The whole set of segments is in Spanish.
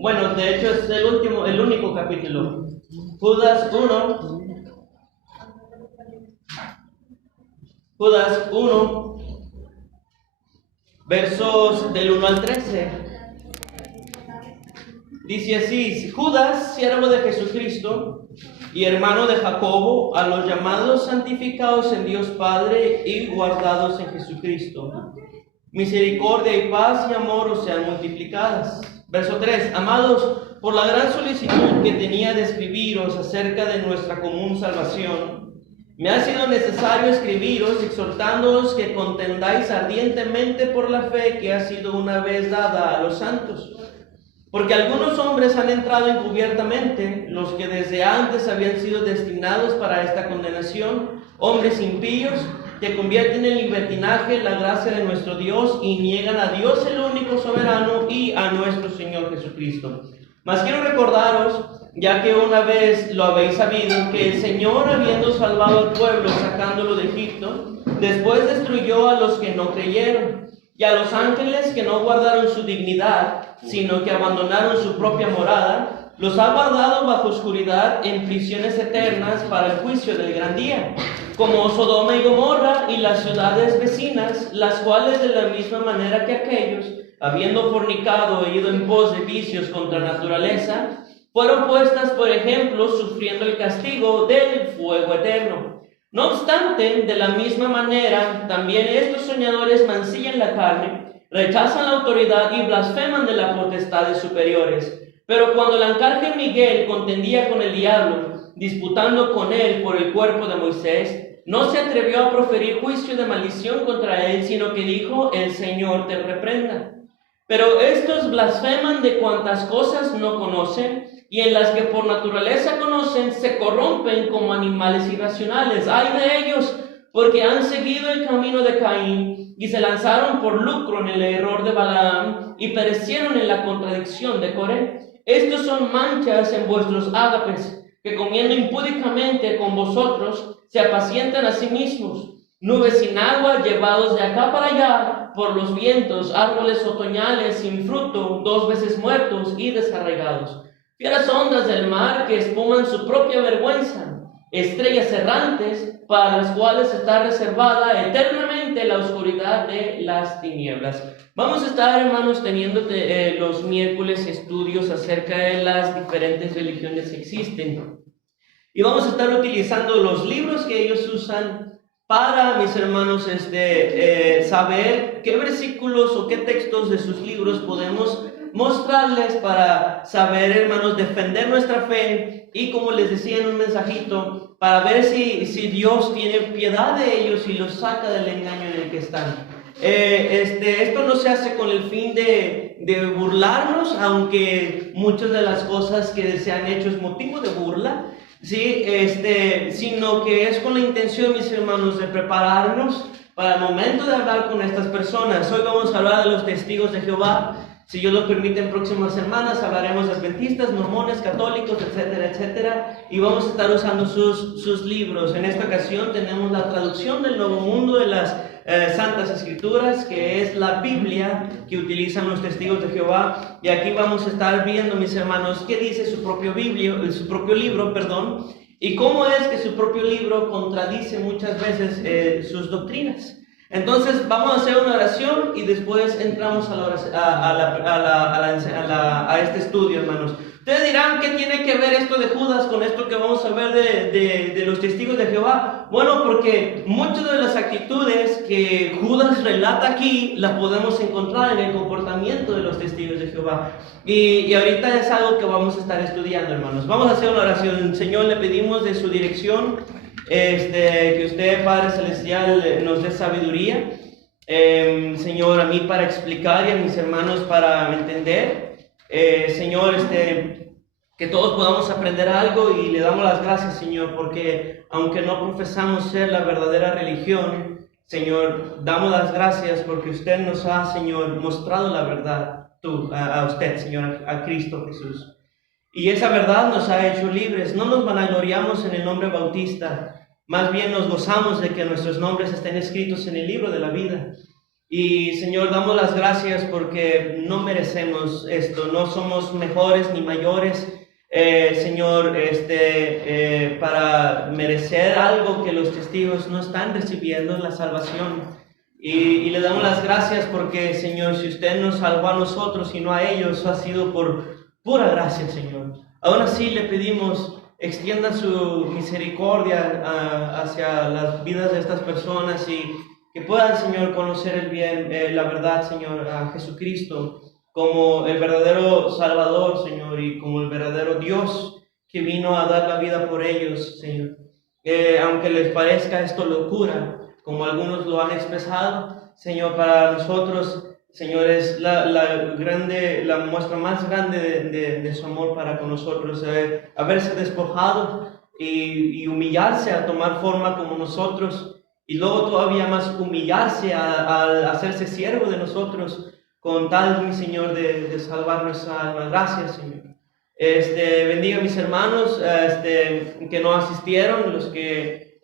Bueno, de hecho es el único capítulo. Judas 1, Judas 1, versos del 1 al 13. Dice así: Judas, siervo de Jesucristo y hermano de Jacobo, a los llamados, santificados en Dios Padre y guardados en Jesucristo. Misericordia y paz y amor os sean multiplicadas. Verso 3. Amados, por la gran solicitud que tenía de escribiros acerca de nuestra común salvación, me ha sido necesario escribiros exhortándoos que contendáis ardientemente por la fe que ha sido una vez dada a los santos. Porque algunos hombres han entrado encubiertamente, los que desde antes habían sido destinados para esta condenación, hombres impíos, que convierten en libertinaje la gracia de nuestro Dios y niegan a Dios el único soberano y a nuestro Señor Jesucristo. Mas quiero recordaros, ya que una vez lo habéis sabido, que el Señor, habiendo salvado al pueblo sacándolo de Egipto, después destruyó a los que no creyeron, y a los ángeles que no guardaron su dignidad, sino que abandonaron su propia morada, los ha guardado bajo oscuridad en prisiones eternas para el juicio del gran día, como Sodoma y Gomorra y las ciudades vecinas, las cuales de la misma manera que aquellos, habiendo fornicado e ido en pos de vicios contra naturaleza, fueron puestas por ejemplo, sufriendo el castigo del fuego eterno. No obstante, de la misma manera, también estos soñadores mancillan la carne, rechazan la autoridad y blasfeman de las potestades superiores. Pero cuando el arcángel Miguel contendía con el diablo, disputando con él por el cuerpo de Moisés, no se atrevió a proferir juicio de maldición contra él, sino que dijo: el Señor te reprenda. Pero estos blasfeman de cuantas cosas no conocen, y en las que por naturaleza conocen, se corrompen como animales irracionales. ¡Ay de ellos! Porque han seguido el camino de Caín, y se lanzaron por lucro en el error de Balaam, y perecieron en la contradicción de Coré. Estos son manchas en vuestros ágapes, que comiendo impúdicamente con vosotros, se apacientan a sí mismos. Nubes sin agua, llevados de acá para allá por los vientos, árboles otoñales sin fruto, 2 veces muertos y desarraigados. Fieras ondas del mar que espuman su propia vergüenza, estrellas errantes para las cuales está reservada eternamente la oscuridad de las tinieblas. Vamos a estar, hermanos, teniendo los miércoles estudios acerca de las diferentes religiones que existen. Y vamos a estar utilizando los libros que ellos usan para, mis hermanos, saber qué versículos o qué textos de sus libros podemos mostrarles para saber, hermanos, defender nuestra fe y, como les decía en un mensajito, para ver si Dios tiene piedad de ellos y los saca del engaño en el que están. Esto no se hace con el fin de burlarnos, aunque muchas de las cosas que se han hecho es motivo de burla, ¿sí? Sino que es con la intención, mis hermanos, de prepararnos para el momento de hablar con estas personas. Hoy vamos a hablar de los testigos de Jehová. Si Dios lo permite, en próximas semanas hablaremos de adventistas, mormones, católicos, etcétera, etcétera. Y vamos a estar usando sus libros. En esta ocasión tenemos la traducción del Nuevo Mundo de las Santas Escrituras, que es la Biblia que utilizan los testigos de Jehová. Y aquí vamos a estar viendo, mis hermanos, qué dice su propio libro, y cómo es que su propio libro contradice muchas veces sus doctrinas. Entonces vamos a hacer una oración y después entramos a este estudio, hermanos. Ustedes dirán, ¿qué tiene que ver esto de Judas con esto que vamos a ver de los testigos de Jehová? Bueno, porque muchas de las actitudes que Judas relata aquí las podemos encontrar en el comportamiento de los testigos de Jehová. Y ahorita es algo que vamos a estar estudiando, hermanos. Vamos a hacer una oración. Señor, le pedimos de su dirección, que usted, Padre Celestial, nos dé sabiduría, Señor, a mí para explicar y a mis hermanos para entender, Señor, que todos podamos aprender algo, y le damos las gracias, Señor, porque aunque no profesamos ser la verdadera religión, Señor, damos las gracias porque usted nos ha, Señor, mostrado la verdad, a usted, Señor, a Cristo Jesús. Y esa verdad nos ha hecho libres. No nos vanagloriamos en el nombre bautista, más bien nos gozamos de que nuestros nombres estén escritos en el libro de la vida. Y Señor, damos las gracias porque no merecemos esto, no somos mejores ni mayores, Señor, para merecer algo que los testigos no están recibiendo, la salvación. Y le damos las gracias porque, Señor, si usted nos salvó a nosotros y no a ellos, ha sido por pura gracia, Señor. Aún así le pedimos, extienda su misericordia hacia las vidas de estas personas y que puedan, Señor, conocer el bien, la verdad, Señor, a Jesucristo como el verdadero Salvador, Señor, y como el verdadero Dios que vino a dar la vida por ellos, Señor. Aunque les parezca esto locura, como algunos lo han expresado, Señor, para nosotros, Señor, es la muestra más grande de su amor para con nosotros, haberse despojado y humillarse a tomar forma como nosotros, y luego todavía más humillarse a hacerse siervo de nosotros, con tal, mi Señor, de salvar nuestra alma. Gracias, Señor. Bendiga a mis hermanos que no asistieron, los que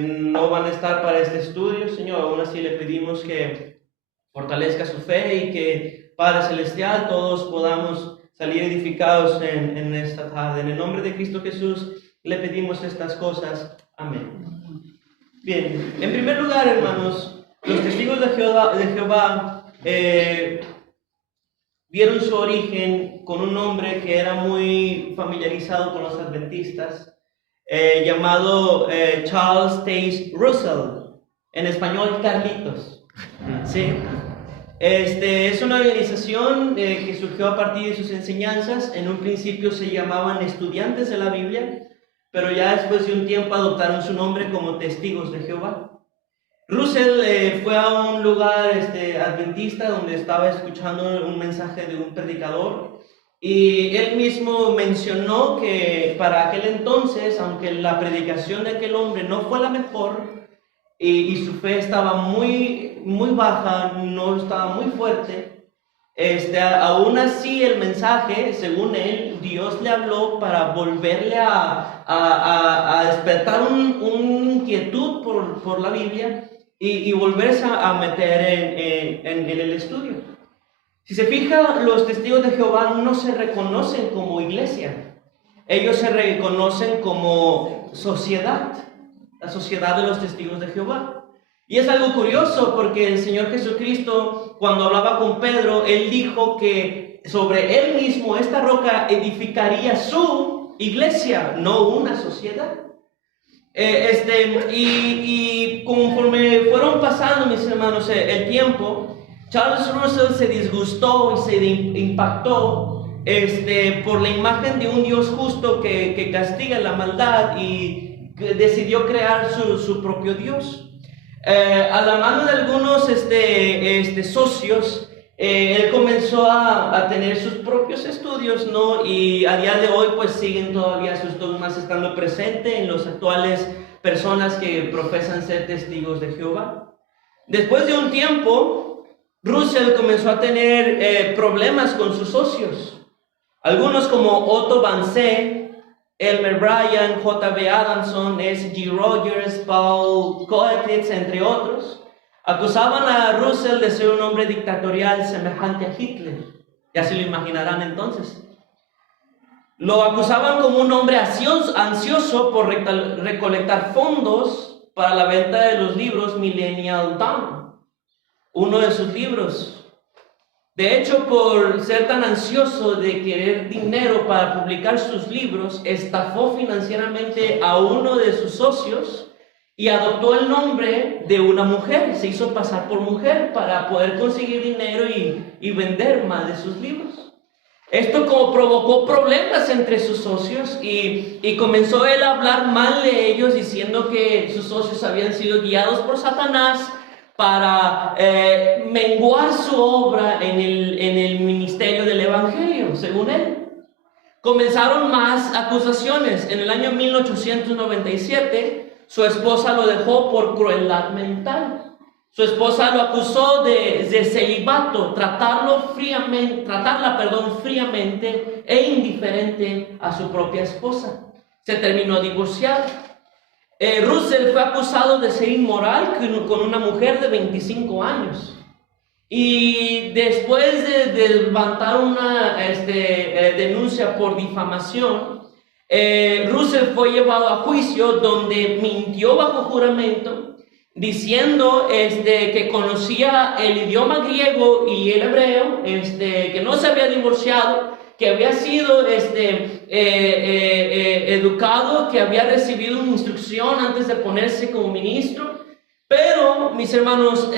no van a estar para este estudio, Señor. Aún así le pedimos que fortalezca su fe y que, Padre Celestial, todos podamos salir edificados en esta tarde. En el nombre de Cristo Jesús le pedimos estas cosas. Amén. Bien, en primer lugar, hermanos, los testigos de Jehová vieron su origen con un hombre que era muy familiarizado con los adventistas, llamado Charles Taze Russell, en español Carlitos. ¿Sí? Es una organización que surgió a partir de sus enseñanzas. En un principio se llamaban Estudiantes de la Biblia, pero ya después de un tiempo adoptaron su nombre como Testigos de Jehová. Russell fue a un lugar adventista donde estaba escuchando un mensaje de un predicador, y él mismo mencionó que para aquel entonces, aunque la predicación de aquel hombre no fue la mejor y su fe estaba muy, muy baja, no estaba muy fuerte, aún así el mensaje, según él, Dios le habló para volverle a despertar una inquietud por la Biblia y volverse a meter en el estudio. Si se fija, los testigos de Jehová no se reconocen como iglesia, ellos se reconocen como sociedad, la sociedad de los testigos de Jehová. Y es algo curioso porque el Señor Jesucristo, cuando hablaba con Pedro, Él dijo que sobre Él mismo esta roca edificaría su iglesia, no una sociedad. Y conforme fueron pasando, mis hermanos, el tiempo, Charles Russell se disgustó y se impactó por la imagen de un Dios justo que castiga la maldad, y decidió crear su propio Dios. A la mano de algunos socios, él comenzó a tener sus propios estudios, ¿no? Y a día de hoy pues siguen todavía sus dogmas estando presentes en las actuales personas que profesan ser testigos de Jehová. Después de un tiempo, Russell comenzó a tener problemas con sus socios. Algunos como Otto Van Zee, Elmer Bryan, J.B. Adamson, S.G. Rogers, Paul Koetitz, entre otros, acusaban a Russell de ser un hombre dictatorial semejante a Hitler. Ya se lo imaginarán entonces. Lo acusaban como un hombre ansioso por recolectar fondos para la venta de los libros Millennial Dawn, uno de sus libros. De hecho, por ser tan ansioso de querer dinero para publicar sus libros, estafó financieramente a uno de sus socios y adoptó el nombre de una mujer. Se hizo pasar por mujer para poder conseguir dinero y vender más de sus libros. Esto como provocó problemas entre sus socios, y comenzó él a hablar mal de ellos, diciendo que sus socios habían sido guiados por Satanás para menguar su obra en el ministerio del Evangelio, según él. Comenzaron más acusaciones. En el año 1897, su esposa lo dejó por crueldad mental. Su esposa lo acusó de celibato, tratarla fríamente e indiferente a su propia esposa. Se terminó divorciado. Russell fue acusado de ser inmoral con una mujer de 25 años. Y después de levantar una denuncia por difamación, Russell fue llevado a juicio donde mintió bajo juramento, diciendo que conocía el idioma griego y el hebreo, que no se había divorciado, que había sido educado, que había recibido una instrucción antes de ponerse como ministro. Pero, mis hermanos,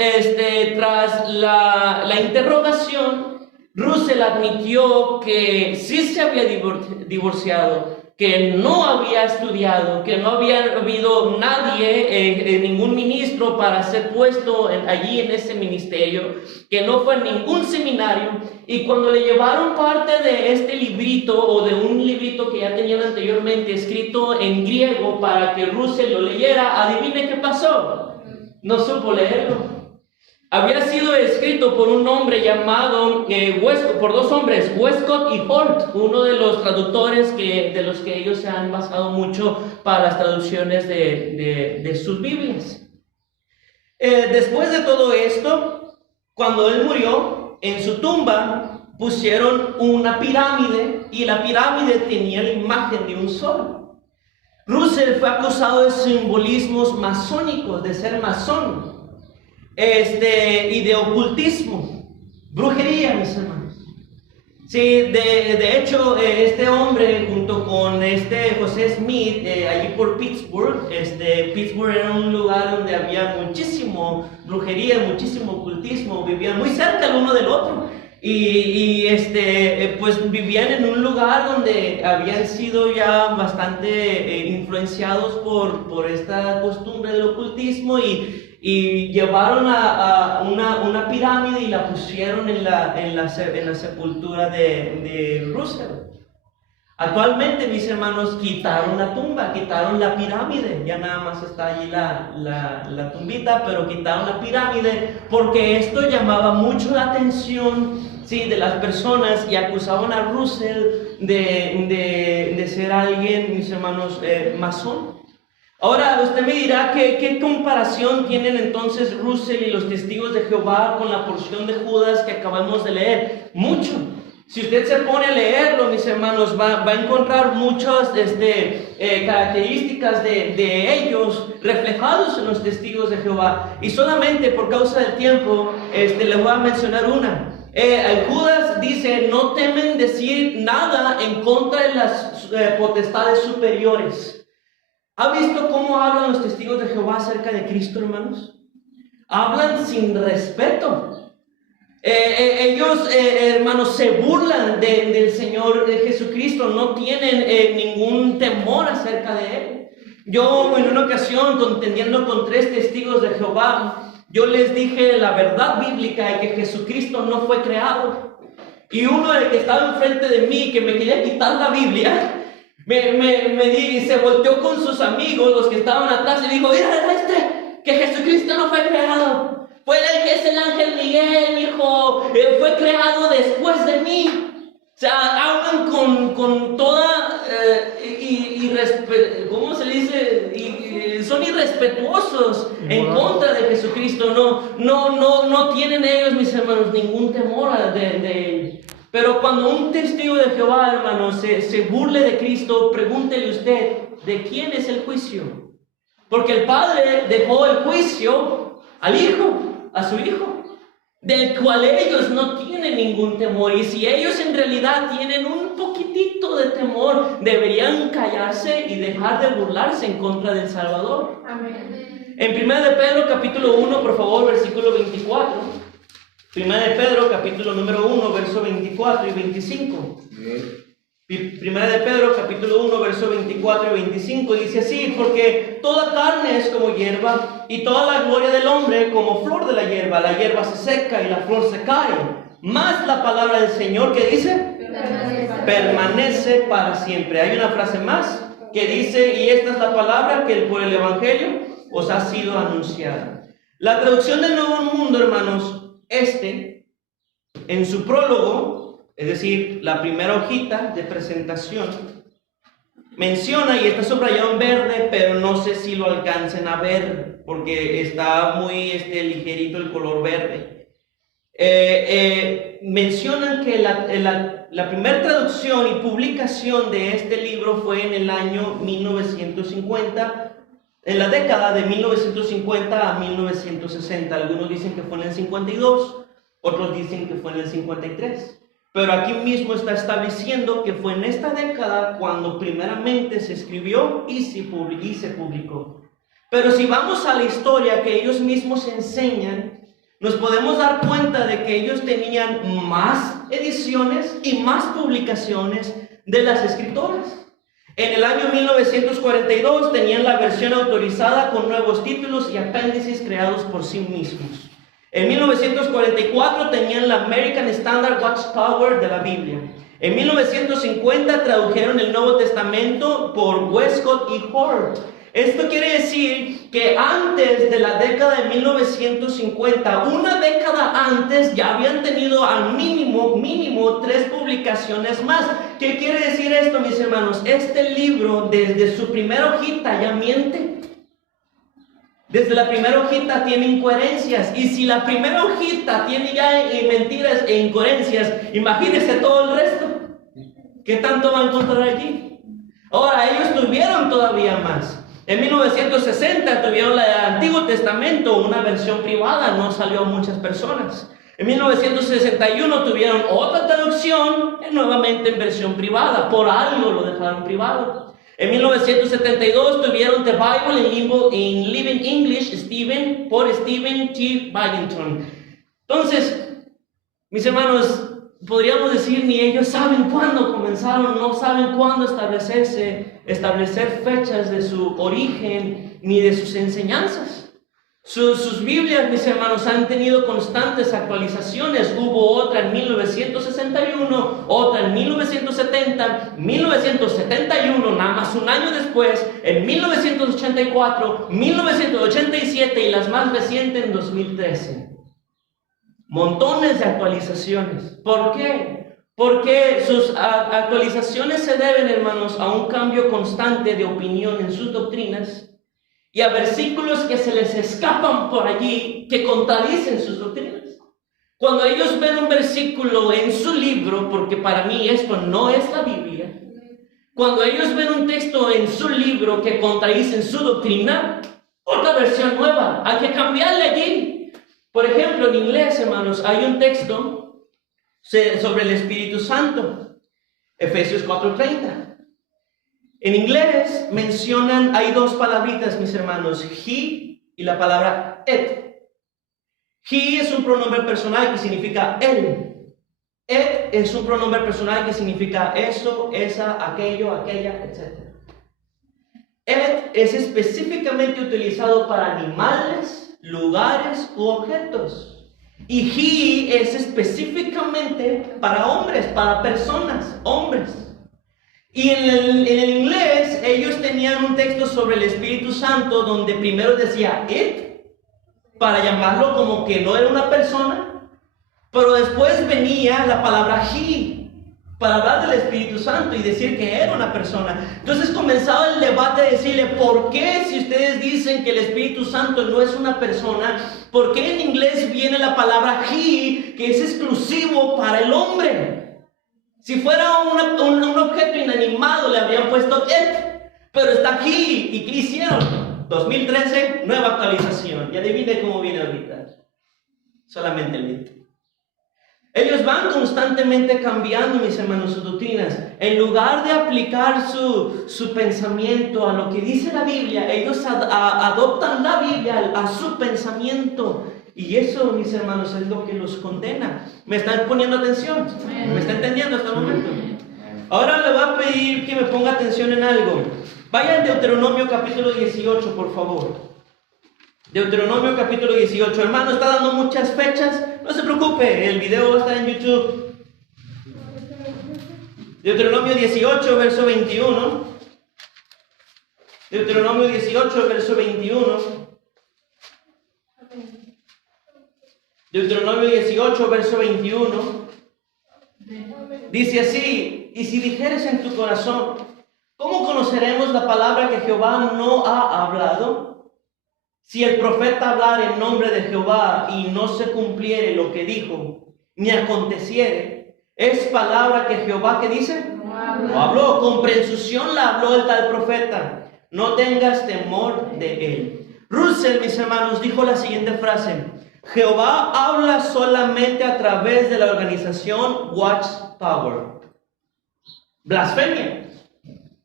tras la interrogación, Russell admitió que sí se había divorciado, que no había estudiado, que no había habido nadie, ningún ministro para ser puesto allí en ese ministerio, que no fue a ningún seminario. Y cuando le llevaron parte de este librito o de un librito que ya tenían anteriormente escrito en griego para que Russell lo leyera, adivine qué pasó. No supo leerlo. Había sido escrito por un hombre llamado por dos hombres, Westcott y Holt, uno de los traductores de los que ellos se han basado mucho para las traducciones de sus Biblias. Después de todo esto, cuando él murió, en su tumba pusieron una pirámide y la pirámide tenía la imagen de un sol. Russell fue acusado de simbolismos masónicos, de ser masón, y de ocultismo, brujería, mis hermanos. Sí, de hecho, este hombre junto con José Smith, allí por Pittsburgh, Pittsburgh era un lugar donde había muchísimo brujería, muchísimo ocultismo, vivían muy cerca el uno del otro. Pues vivían en un lugar donde habían sido ya bastante influenciados por esta costumbre del ocultismo y llevaron a una pirámide y la pusieron en la sepultura de Russell. Actualmente, mis hermanos, quitaron la tumba, quitaron la pirámide, ya nada más está allí la tumbita, pero quitaron la pirámide porque esto llamaba mucho la atención, sí, de las personas y acusaban a Russell de ser alguien, mis hermanos, masón. Ahora usted me dirá ¿qué comparación tienen entonces Russell y los testigos de Jehová con la porción de Judas que acabamos de leer? Mucho. Si usted se pone a leerlo, mis hermanos, va a encontrar muchas características de ellos reflejados en los testigos de Jehová. Y solamente por causa del tiempo, le voy a mencionar una. Judas dice, no temen decir nada en contra de las potestades superiores. ¿Ha visto cómo hablan los testigos de Jehová acerca de Cristo, hermanos? Hablan sin respeto. Ellos, hermanos, se burlan del Señor Jesucristo, no tienen ningún temor acerca de Él. Yo en una ocasión, contendiendo con 3 testigos de Jehová, yo les dije la verdad bíblica de que Jesucristo no fue creado. Y uno del que estaba enfrente de mí, que me quería quitar la Biblia, se volteó con sus amigos, los que estaban atrás, y dijo, mira, que Jesucristo no fue creado. Es el ángel Miguel, hijo, fue creado después de mí. O sea, hablan con toda, ¿cómo se dice? Son irrespetuosos en contra de Jesucristo. No tienen ellos, mis hermanos, ningún temor de él. Pero cuando un testigo de Jehová, hermanos, se burle de Cristo, pregúntele usted, ¿de quién es el juicio? Porque el Padre dejó el juicio al Hijo, a su Hijo, del cual ellos no tienen ningún temor. Y si ellos en realidad tienen un poquitito de temor, deberían callarse y dejar de burlarse en contra del Salvador. Amén. En 1 de Pedro capítulo 1, por favor, versículo 24. 1 de Pedro capítulo número 1, verso 24 y 25. Primera de Pedro capítulo 1 verso 24 y 25 dice así: porque toda carne es como hierba, y toda la gloria del hombre como flor de la hierba se seca y la flor se cae, mas la palabra del Señor, ¿qué dice? Permanece para siempre. Hay una frase más que dice, y esta es la palabra que por el Evangelio os ha sido anunciada. La traducción del Nuevo Mundo, hermanos, en su prólogo, es decir, la primera hojita de presentación, menciona, y está subrayado en verde, pero no sé si lo alcancen a ver, porque está muy ligerito el color verde. mencionan que la primera traducción y publicación de este libro fue en el año 1950, en la década de 1950 a 1960. Algunos dicen que fue en el 52, otros dicen que fue en el 53. Pero aquí mismo está estableciendo que fue en esta década cuando primeramente se escribió y se publicó. Pero si vamos a la historia que ellos mismos enseñan, nos podemos dar cuenta de que ellos tenían más ediciones y más publicaciones de las escrituras. En el año 1942 tenían la versión autorizada con nuevos títulos y apéndices creados por sí mismos. En 1944 tenían la American Standard Watchtower de la Biblia. En 1950 tradujeron el Nuevo Testamento por Westcott y Hort. Esto quiere decir que antes de la década de 1950, una década antes, ya habían tenido al mínimo 3 publicaciones más. ¿Qué quiere decir esto, mis hermanos? Este libro, desde su primera hojita, ya miente. Desde la primera hojita tiene incoherencias. Y si la primera hojita tiene ya mentiras e incoherencias, imagínense todo el resto. ¿Qué tanto va a encontrar allí? Ahora, ellos tuvieron todavía más. En 1960 tuvieron el Antiguo Testamento, una versión privada, no salió a muchas personas. En 1961 tuvieron otra traducción, nuevamente en versión privada. Por algo lo dejaron privado. En 1972 tuvieron The Bible in Living English por Stephen T. Byington. Entonces, mis hermanos, podríamos decir, ni ellos saben cuándo comenzaron, no saben cuándo establecer fechas de su origen, ni de sus enseñanzas. Sus Biblias, mis hermanos, han tenido constantes actualizaciones. Hubo otra en 1961, otra en 1970, 1971, nada más un año después, en 1984, 1987 y las más recientes en 2013. Montones de actualizaciones. ¿Por qué? Porque sus actualizaciones se deben, hermanos, a un cambio constante de opinión en sus doctrinas y a versículos que se les escapan por allí que contradicen sus doctrinas. Cuando ellos ven un versículo en su libro, porque para mí esto no es la Biblia, cuando ellos ven un texto en su libro que contradice su doctrina, otra versión nueva, hay que cambiarle allí. Por ejemplo, en inglés, hermanos, hay un texto sobre el Espíritu Santo, Efesios 4:30. En inglés mencionan, hay 2 palabritas, mis hermanos, he y la palabra it. He es un pronombre personal que significa él. It es un pronombre personal que significa eso, esa, aquello, aquella, etc. It es específicamente utilizado para animales, lugares u objetos. Y he es específicamente para hombres, para personas, hombres. Y en el inglés, ellos tenían un texto sobre el Espíritu Santo donde primero decía it, para llamarlo como que no era una persona, pero después venía la palabra he, para hablar del Espíritu Santo y decir que era una persona. Entonces comenzaba el debate de decirle, ¿por qué si ustedes dicen que el Espíritu Santo no es una persona, por qué en inglés viene la palabra he, que es exclusivo para el hombre? Si fuera un objeto inanimado, le habrían puesto it, pero está aquí. ¿Y qué hicieron? 2013, nueva actualización. Y adivine cómo viene ahorita. Solamente el it. Ellos van constantemente cambiando, mis hermanos, sus doctrinas. En lugar de aplicar su pensamiento a lo que dice la Biblia, ellos adoptan la Biblia a su pensamiento. Y eso, mis hermanos, es lo que los condena. ¿Me están poniendo atención? ¿Me está entendiendo hasta el momento? Ahora le voy a pedir que me ponga atención en algo. Vayan a Deuteronomio capítulo 18, por favor. Deuteronomio capítulo 18. Hermano, está dando muchas fechas. No se preocupe, el video va a estar en YouTube. Deuteronomio 18, verso 21. Deuteronomio 18, verso 21. Deuteronomio 18, verso 21, dice así: y si dijeres en tu corazón, ¿cómo conoceremos la palabra que Jehová no ha hablado? Si el profeta hablara en nombre de Jehová y no se cumpliere lo que dijo, ni aconteciere, es palabra que Jehová, ¿qué dice? No habló. Con presunción la habló el tal profeta. No tengas temor de él. Russell, mis hermanos, dijo la siguiente frase: Jehová habla solamente a través de la organización Watchtower. Blasfemia.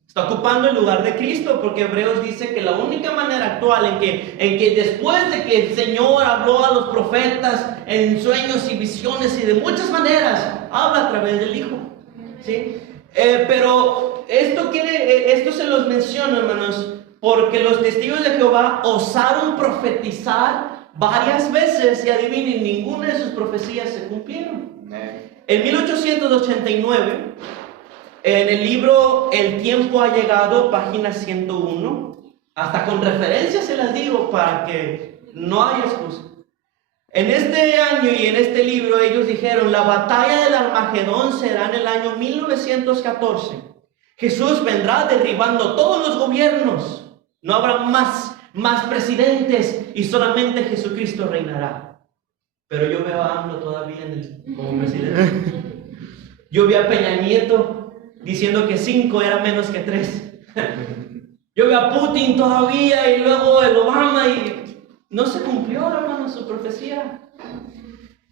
Está ocupando el lugar de Cristo, porque Hebreos dice que la única manera actual en que después de que el Señor habló a los profetas en sueños y visiones y de muchas maneras, habla a través del Hijo. ¿Sí? Pero esto se los menciono, hermanos, porque los testigos de Jehová osaron profetizar varias veces y adivinen, ninguna de sus profecías se cumplieron. En 1889, en el libro El tiempo ha llegado, página 101, hasta con referencias se las digo para que no haya excusa. En este año y en este libro ellos dijeron: la batalla del Armagedón será en el año 1914. Jesús vendrá derribando todos los gobiernos. No habrá más presidentes y solamente Jesucristo reinará. Pero yo veo a AMLO todavía como presidente. Yo vi a Peña Nieto diciendo que 5 era menos que 3. Yo veo a Putin todavía y luego el Obama y no se cumplió, hermano, su profecía.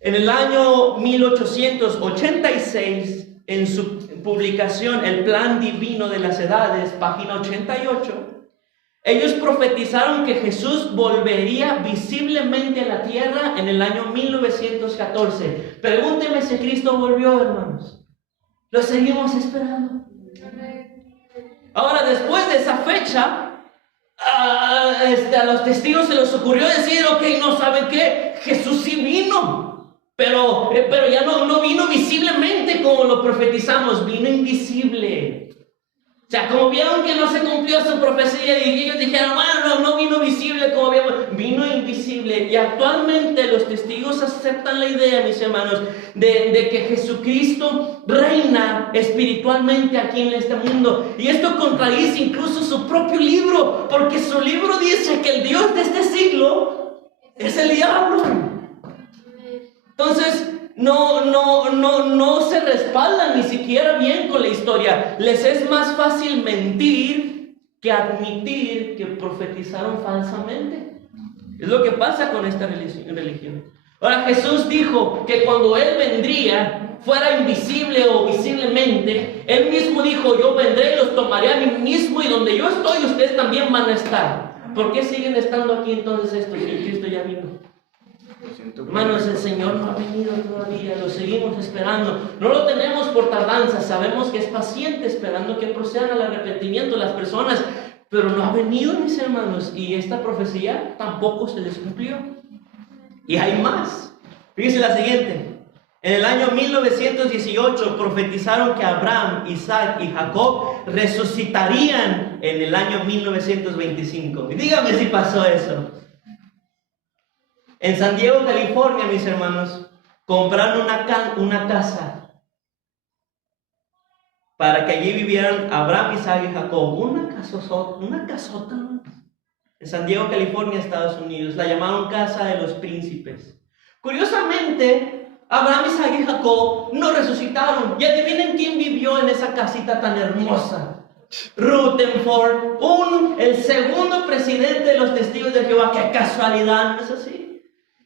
En el año 1886, en su publicación El Plan Divino de las Edades, página 88, ellos profetizaron que Jesús volvería visiblemente a la tierra en el año 1914. Pregúnteme si Cristo volvió, hermanos. Lo seguimos esperando. Ahora, después de esa fecha, a los testigos se les ocurrió decir: ok, no saben qué, Jesús sí vino, pero ya no vino visiblemente como lo profetizamos, vino invisible. O sea, como vieron que no se cumplió su profecía y ellos dijeron: bueno, no vino visible como habíamos, vino invisible. Y actualmente los testigos aceptan la idea, mis hermanos, de que Jesucristo reina espiritualmente aquí en este mundo. Y esto contradice incluso su propio libro, porque su libro dice que el Dios de este siglo es el diablo. Entonces, no se respaldan ni siquiera bien con la historia. Les es más fácil mentir que admitir que profetizaron falsamente. Es lo que pasa con esta religión. Ahora, Jesús dijo que cuando Él vendría, fuera invisible o visiblemente, Él mismo dijo: yo vendré y los tomaré a mí mismo, y donde yo estoy, ustedes también van a estar. ¿Por qué siguen estando aquí entonces estos si Cristo ya vino? Hermanos, el Señor no ha venido todavía, lo seguimos esperando. No lo tenemos por tardanza, sabemos que es paciente esperando que procedan al arrepentimiento las personas, pero no ha venido, mis hermanos, y esta profecía tampoco se les cumplió. Y hay más. Fíjense la siguiente. En el año 1918 profetizaron que Abraham, Isaac y Jacob resucitarían en el año 1925. Y dígame si pasó eso. En San Diego, California, mis hermanos, compraron una casa para que allí vivieran Abraham, Isaac y Jacob. Una casota. En San Diego, California, Estados Unidos. La llamaron Casa de los Príncipes. Curiosamente, Abraham, Isaac y Jacob no resucitaron. Y adivinen quién vivió en esa casita tan hermosa. Rutherford, el segundo presidente de los Testigos de Jehová. ¡Qué casualidad! ¿No es así?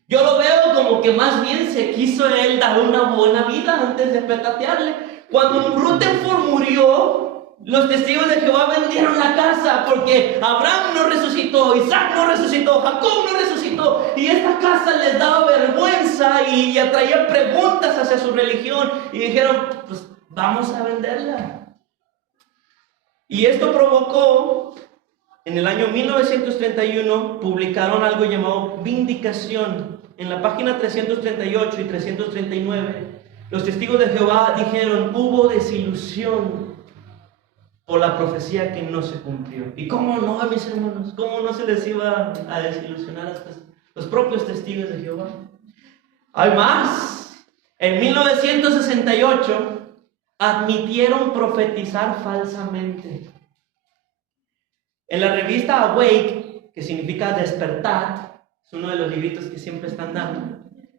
Yo lo veo como que más bien se quiso él dar una buena vida antes de petatearle. Cuando Rutherford murió, los testigos de Jehová vendieron la casa porque Abraham no resucitó, Isaac no resucitó, Jacob no resucitó, y esta casa les daba vergüenza y atraía preguntas hacia su religión, y dijeron: pues vamos a venderla. Y esto provocó, en el año 1931, publicaron algo llamado Vindicación. En la página 338 y 339, los testigos de Jehová dijeron: hubo desilusión por la profecía que no se cumplió. ¿Y cómo no, mis hermanos? ¿Cómo no se les iba a desilusionar a los propios testigos de Jehová? Hay más. En 1968 admitieron profetizar falsamente. En la revista Awake, que significa despertar, es uno de los libritos que siempre están dando.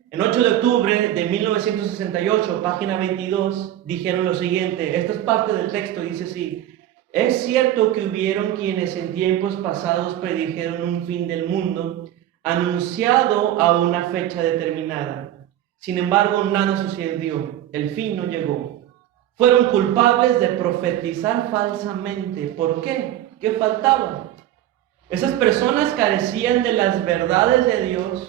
En 8 de octubre de 1968, página 22, dijeron lo siguiente, esta es parte del texto, dice así: es cierto que hubieron quienes en tiempos pasados predijeron un fin del mundo, anunciado a una fecha determinada. Sin embargo, nada sucedió, el fin no llegó. Fueron culpables de profetizar falsamente. ¿Por qué? ¿Qué faltaba? Esas personas carecían de las verdades de Dios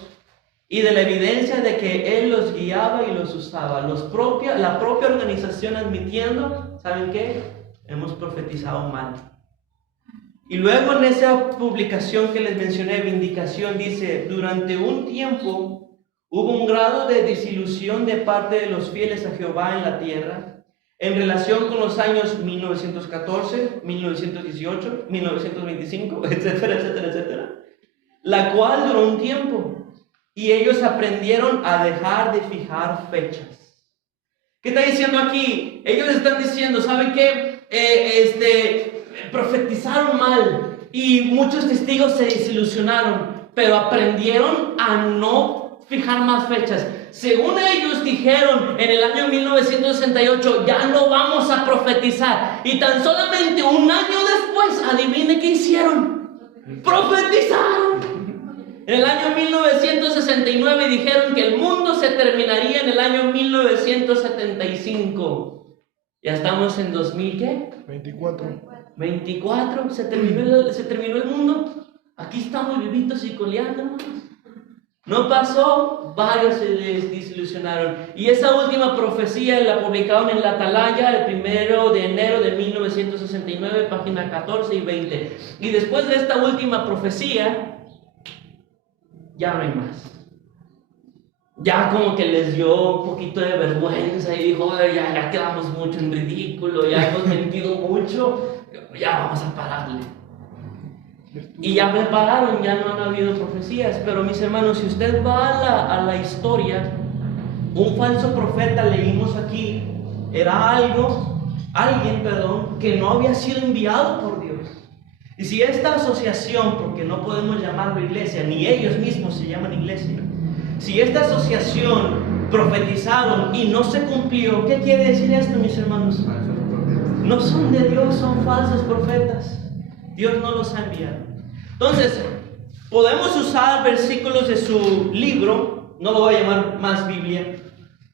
y de la evidencia de que Él los guiaba y los usaba. La propia organización admitiendo, ¿saben qué? Hemos profetizado mal. Y luego en esa publicación que les mencioné, Vindicación, dice: durante un tiempo hubo un grado de desilusión de parte de los fieles a Jehová en la tierra, en relación con los años 1914, 1918, 1925, etcétera, etcétera, etcétera, la cual duró un tiempo, y ellos aprendieron a dejar de fijar fechas. ¿Qué está diciendo aquí? Ellos están diciendo, ¿saben qué? Profetizaron mal, y muchos testigos se desilusionaron, pero aprendieron a no fijar más fechas. Según ellos dijeron en el año 1968, ya no vamos a profetizar. Y tan solamente un año después, adivine qué hicieron. Profetizaron. En el año 1969 dijeron que el mundo se terminaría en el año 1975. Ya estamos en 2000, ¿qué? 24. Se terminó el mundo. Aquí estamos vivitos y coleándonos. No pasó, varios se les desilusionaron. Y esa última profecía la publicaron en la Atalaya el 1 de enero de 1969, página 14 y 20. Y después de esta última profecía, ya no hay más. Ya como que les dio un poquito de vergüenza y dijo, ya quedamos mucho en ridículo, ya hemos mentido mucho, ya vamos a pararle. Y ya prepararon, ya no han habido profecías. Pero mis hermanos, si usted va a la historia, un falso profeta, leímos aquí, era alguien, que no había sido enviado por Dios. Y si esta asociación, porque no podemos llamarlo iglesia, ni ellos mismos se llaman iglesia, si esta asociación profetizaron y no se cumplió, ¿qué quiere decir esto, mis hermanos? No son de Dios, son falsos profetas. Dios no los ha enviado. Entonces, podemos usar versículos de su libro, no lo voy a llamar más Biblia.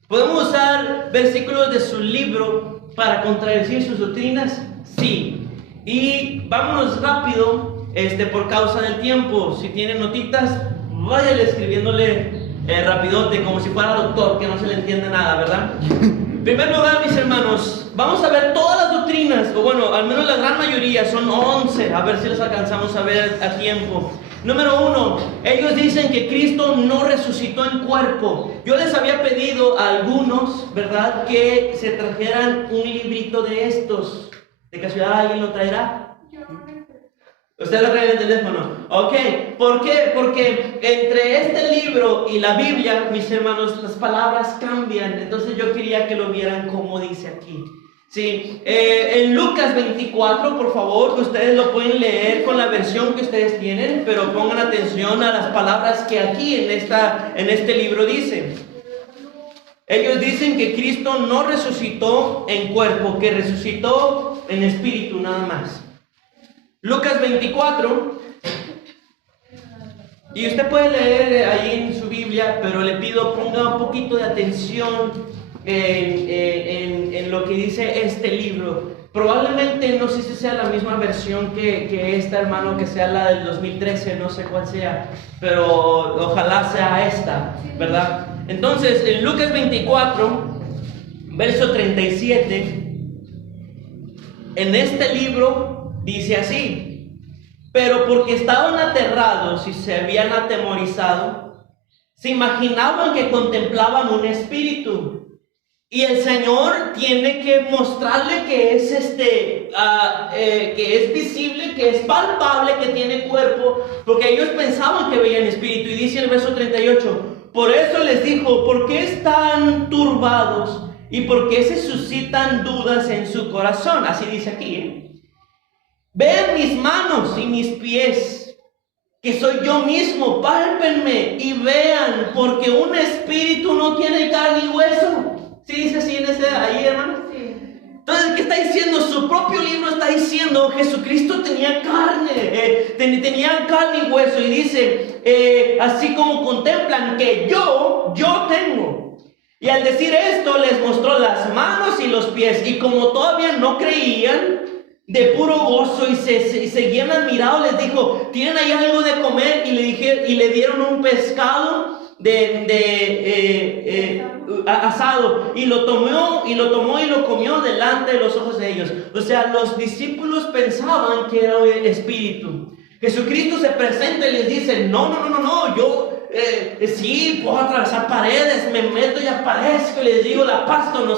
¿Podemos usar versículos de su libro para contradecir sus doctrinas? Sí. Y vámonos rápido, por causa del tiempo. Si tienen notitas, váyale escribiéndole rapidote, como si fuera doctor, que no se le entiende nada, ¿verdad? En primer lugar, mis hermanos, vamos a ver todas las doctrinas, o bueno, al menos la gran mayoría, son 11, a ver si las alcanzamos a ver a tiempo. Número 1, ellos dicen que Cristo no resucitó en cuerpo. Yo les había pedido a algunos, ¿verdad?, que se trajeran un librito de estos. ¿De casualidad alguien lo traerá? Usted lo trae en el teléfono. Ok, ¿por qué? Porque entre este libro y la Biblia, mis hermanos, las palabras cambian. Entonces yo quería que lo vieran como dice aquí. Sí, en Lucas 24, por favor, ustedes lo pueden leer con la versión que ustedes tienen, pero pongan atención a las palabras que aquí en este libro dicen. Ellos dicen que Cristo no resucitó en cuerpo, que resucitó en espíritu nada más. Lucas 24, y usted puede leer ahí en su Biblia, pero le pido ponga un poquito de atención en lo que dice este libro. Probablemente no sé si sea la misma versión que esta, hermano, que sea la del 2013, no sé cuál sea, pero ojalá sea esta, ¿verdad? Entonces, en Lucas 24, verso 37, en este libro dice así: pero porque estaban aterrados y se habían atemorizado, se imaginaban que contemplaban un espíritu. Y el Señor tiene que mostrarle que es que es visible, que es palpable, que tiene cuerpo, porque ellos pensaban que veían espíritu. Y dice en el verso 38, por eso les dijo, ¿por qué están turbados y por qué se suscitan dudas en su corazón? Así dice aquí, Vean mis manos y mis pies, que soy yo mismo. Pálpenme y vean, porque un espíritu no tiene carne y hueso. ¿Sí dice así ahí, hermano? Sí. Entonces, ¿qué está diciendo? Su propio libro está diciendo, Jesucristo tenía carne, tenía carne y hueso. Y dice, así como contemplan que yo tengo. Y al decir esto, les mostró las manos y los pies. Y como todavía no creían, de puro gozo y seguían admirados, les dijo, ¿tienen ahí algo de comer? Y le dieron un pescado asado, y lo tomó y lo comió delante de los ojos de ellos. O sea, los discípulos pensaban que era un espíritu. Jesucristo se presenta y les dice, no, yo sí, puedo atravesar paredes, me meto y aparezco y les digo la paz con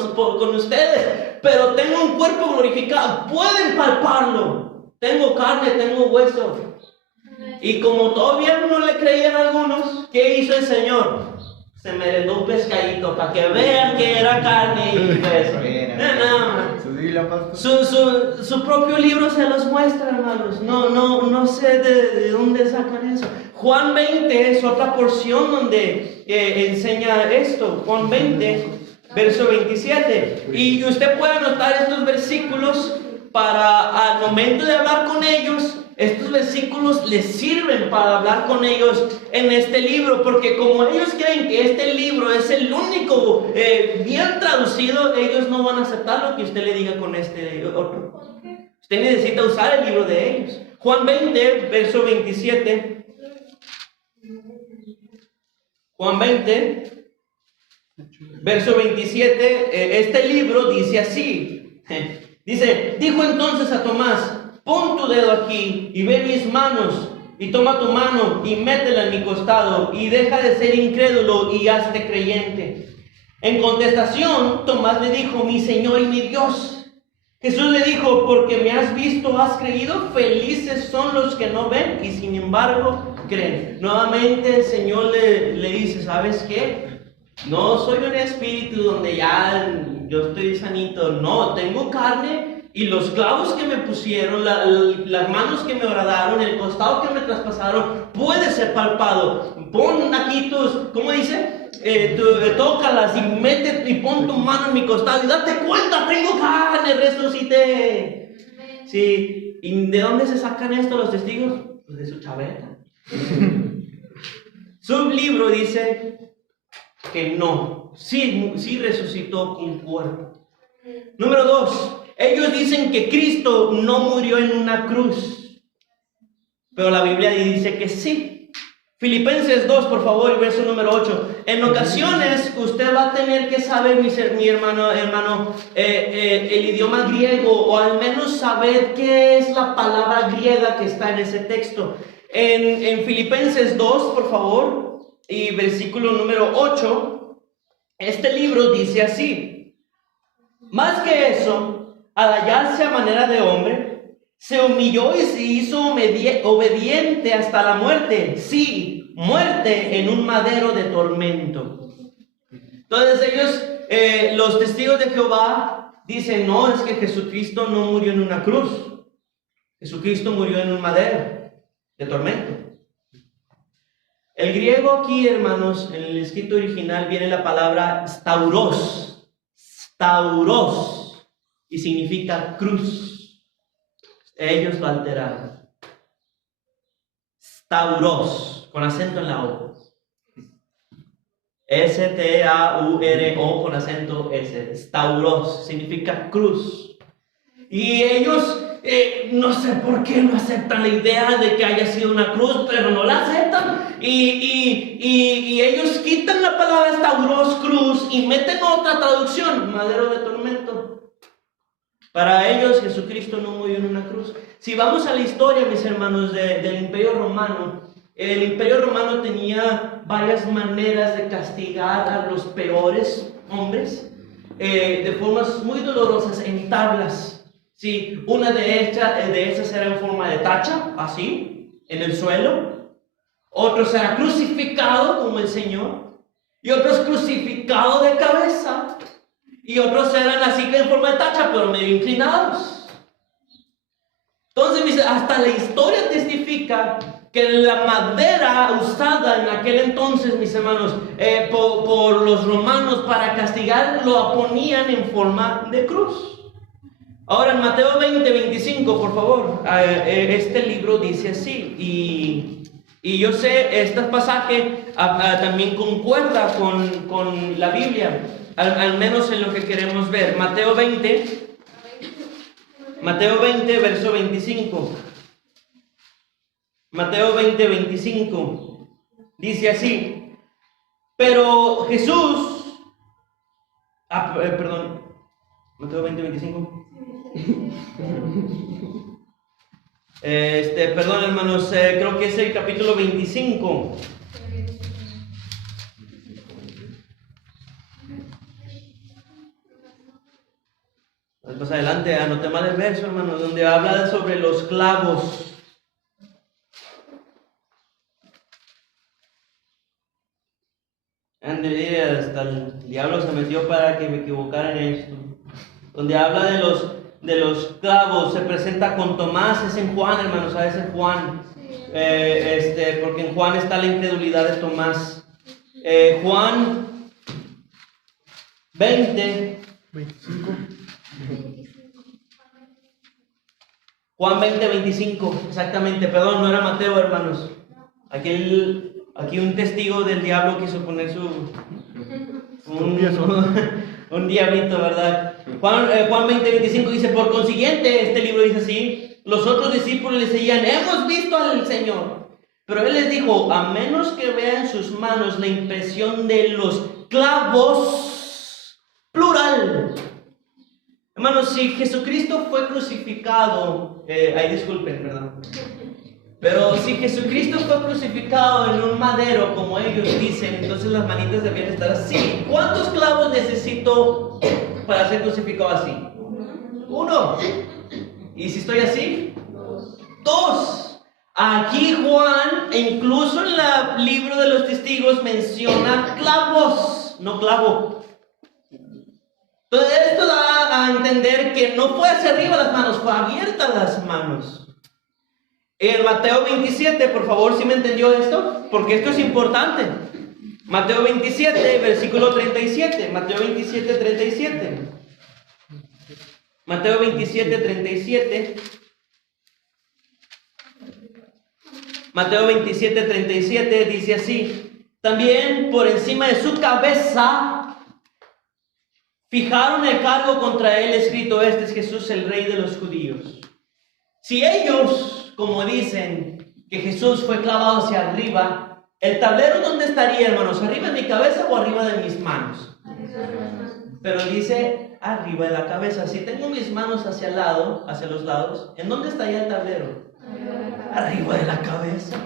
ustedes, pero tengo un cuerpo glorificado, pueden palparlo, tengo carne, tengo hueso. Y como todavía no le creían algunos, ¿qué hizo el Señor? Se merendó un pescadito para que vean que era carne y hueso. Su propio libro se los muestra, hermanos. No sé de dónde sacan eso. Juan 20 es otra porción donde enseña esto. Juan 20, verso 27. Y usted puede anotar estos versículos para al momento de hablar con ellos. Estos versículos les sirven para hablar con ellos en este libro, porque como ellos creen que este libro es el único bien traducido, ellos no van a aceptar lo que usted le diga con este otro. Usted necesita usar el libro de ellos. Juan 20, verso 27. Juan 20, verso 27. Este libro dice así. Dice, dijo entonces a Tomás, pon tu dedo aquí y ve mis manos, y toma tu mano y métela en mi costado, y deja de ser incrédulo y hazte creyente. En contestación, Tomás le dijo, mi Señor y mi Dios. Jesús le dijo, porque me has visto, has creído. Felices son los que no ven y sin embargo creen. Nuevamente el Señor le dice, ¿sabes qué? No soy un espíritu donde ya yo estoy sanito. No, tengo carne. Y los clavos que me pusieron, las manos que me horadaron, el costado que me traspasaron, puede ser palpado. Pon aquí tus, ¿cómo dice? Tócalas y mete y pon tu mano en mi costado y date cuenta, tengo carne, resucité. Sí, ¿y de dónde se sacan esto los testigos? Pues de su chaveta. Su libro dice que no, sí resucitó con cuerpo. Número 2. Ellos dicen que Cristo no murió en una cruz, pero la Biblia dice que sí. Filipenses 2, por favor, verso número 8. En ocasiones usted va a tener que saber, mi hermano, el idioma griego, o al menos saber qué es la palabra griega que está en ese texto. En Filipenses 2, por favor, y versículo número 8, este libro dice así. Más que eso, al hallarse a manera de hombre, se humilló y se hizo obediente hasta la muerte. Sí, muerte en un madero de tormento. Entonces ellos, los testigos de Jehová, dicen, no, es que Jesucristo no murió en una cruz. Jesucristo murió en un madero de tormento. El griego aquí, hermanos, en el escrito original viene la palabra stauros. Stauros. Y significa cruz. Ellos lo alteraron. Stauros, con acento en la O. S-T-A-U-R-O con acento S. Stauros, significa cruz. Y ellos, no sé por qué no aceptan la idea de que haya sido una cruz, pero no la aceptan. Y ellos quitan la palabra stauros, cruz, y meten otra traducción, madero de tormento. Para ellos Jesucristo no murió en una cruz. Si vamos a la historia, mis hermanos, del Imperio Romano, el Imperio Romano tenía varias maneras de castigar a los peores hombres, de formas muy dolorosas, en tablas. Sí, una de esas era en forma de tacha, así, en el suelo. Otros era crucificado como el Señor, y otros crucificados de cabeza. Y otros eran así en forma de tacha, pero medio inclinados. Entonces, hasta la historia testifica que la madera usada en aquel entonces, mis hermanos, por los romanos para castigar, lo ponían en forma de cruz. Ahora en Mateo 20:25, por favor, este libro dice así, y yo sé, este pasaje también concuerda con la Biblia, al menos en lo que queremos ver. Mateo 20, verso 25. Mateo 20:25 dice así: pero Jesús, perdón, Mateo 20:25. Perdón, hermanos, creo que es el capítulo 25. Más adelante, anoté mal el verso, hermanos, donde habla sobre los clavos. Hasta el diablo se metió para que me equivocara en esto. Donde habla de los clavos, se presenta con Tomás, es en Juan, hermanos, ¿sabes? En Juan, porque en Juan está la incredulidad de Tomás. Juan 20:25. Juan 20:25, exactamente, perdón, no era Mateo, hermanos. Aquí un testigo del diablo quiso poner un diablito, ¿verdad? Juan 20:25 dice: por consiguiente, este libro dice así: los otros discípulos le decían, hemos visto al Señor. Pero él les dijo: a menos que vean en sus manos la impresión de los clavos, plural. Hermanos, si Jesucristo fue crucificado, disculpen, ¿verdad? Pero si Jesucristo fue crucificado en un madero, como ellos dicen, entonces las manitas debían estar así. ¿Cuántos clavos necesito para ser crucificado así? Uno. ¿Y si estoy así? Dos. Aquí Juan, incluso en el libro de los testigos, menciona clavos, no clavo. Entonces esto da a entender que no fue hacia arriba las manos, fue abiertas las manos. En Mateo 27, por favor, ¿sí me entendió esto? Porque esto es importante. Mateo 27, versículo 37. Mateo 27, 37. Mateo 27, 37. Mateo 27, 37 dice así: también por encima de su cabeza fijaron el cargo contra él escrito: este es Jesús, el Rey de los judíos. Si ellos, como dicen, que Jesús fue clavado hacia arriba, ¿el tablero dónde estaría, hermanos? ¿Arriba de mi cabeza o arriba de mis manos? Pero dice arriba de la cabeza. Si tengo mis manos hacia los lados, ¿en dónde estaría el tablero? Arriba de la cabeza.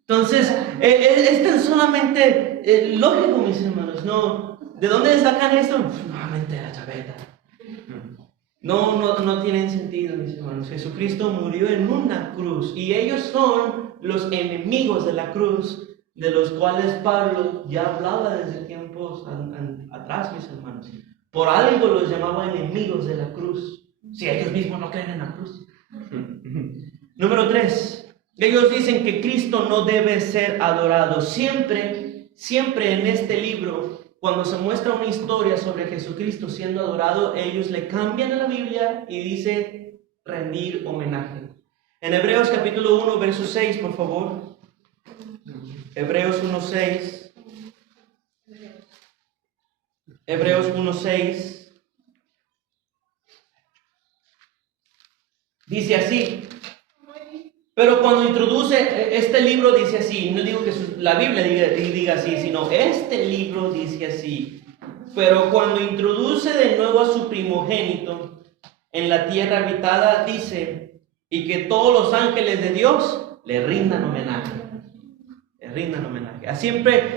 Entonces, es tan solamente lógico, mis hermanos. No, ¿de dónde sacan esto? Nuevamente la chaveta. No tienen sentido, mis hermanos. Jesucristo murió en una cruz y ellos son los enemigos de la cruz, de los cuales Pablo ya hablaba desde tiempos atrás, mis hermanos. Por algo los llamaba enemigos de la cruz, si ellos mismos no creen en la cruz. Número 3. Ellos dicen que Cristo no debe ser adorado. Siempre en este libro, cuando se muestra una historia sobre Jesucristo siendo adorado, ellos le cambian a la Biblia y dice rendir homenaje. En Hebreos capítulo 1, verso 6, por favor. Hebreos 1:6. Hebreos 1:6. Dice así. Pero cuando introduce este libro dice así, no digo que la Biblia diga así, sino este libro dice así. Pero cuando introduce de nuevo a su primogénito en la tierra habitada, dice: y que todos los ángeles de Dios le rindan homenaje. Le rindan homenaje.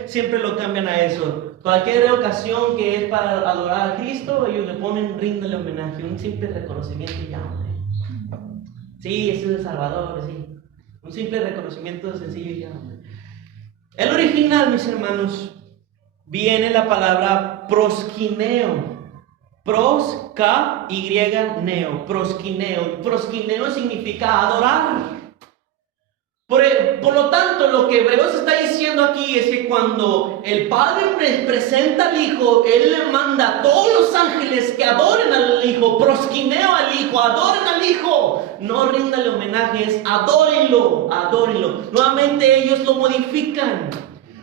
Siempre lo cambian a eso. Cualquier ocasión que es para adorar a Cristo, ellos le ponen ríndale homenaje, un simple reconocimiento y ya, hombre. Sí, ese es el Salvador, sí. Un simple reconocimiento sencillo y ya. El original, mis hermanos, viene la palabra proskineo. Proskineo. Proskineo significa adorar. Por lo tanto, lo que Hebreos está diciendo aquí es que cuando el Padre presenta al Hijo, Él le manda a todos los ángeles que adoren al Hijo, prosquineo al Hijo, adoren al Hijo. No ríndanle homenajes, adórenlo, adórenlo. Nuevamente ellos lo modifican.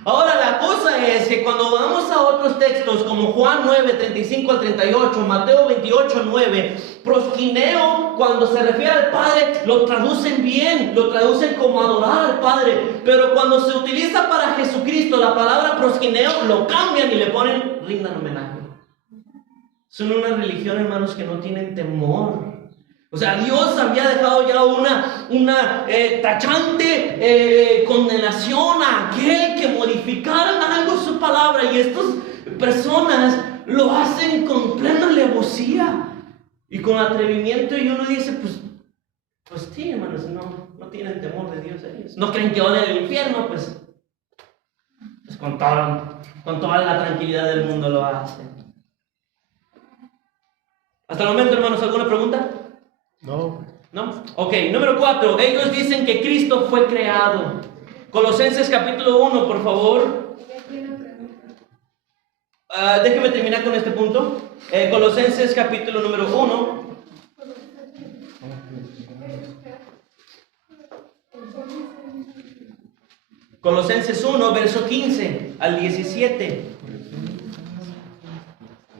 Ahora la cosa es que cuando vamos a otros textos como Juan 9, 35 al 38, Mateo 28, 9, prosquineo, cuando se refiere al Padre, lo traducen bien, lo traducen como adorar al Padre. Pero cuando se utiliza para Jesucristo la palabra prosquineo, lo cambian y le ponen rindan homenaje. Son una religión, hermanos, que no tienen temor. O sea, Dios había dejado ya una tachante condenación a aquel que modificaran algo su palabra. Y estas personas lo hacen con plena alevosía y con atrevimiento. Y uno dice, pues sí, hermanos, no tienen temor de Dios ellos. No creen que van al infierno, pues con toda la tranquilidad del mundo lo hacen. Hasta el momento, hermanos, ¿alguna pregunta? No. ¿No? Ok, número 4. Ellos dicen que Cristo fue creado. Colosenses capítulo 1, por favor. Déjeme terminar con este punto. Colosenses capítulo número 1. Colosenses 1, verso 15 al 17.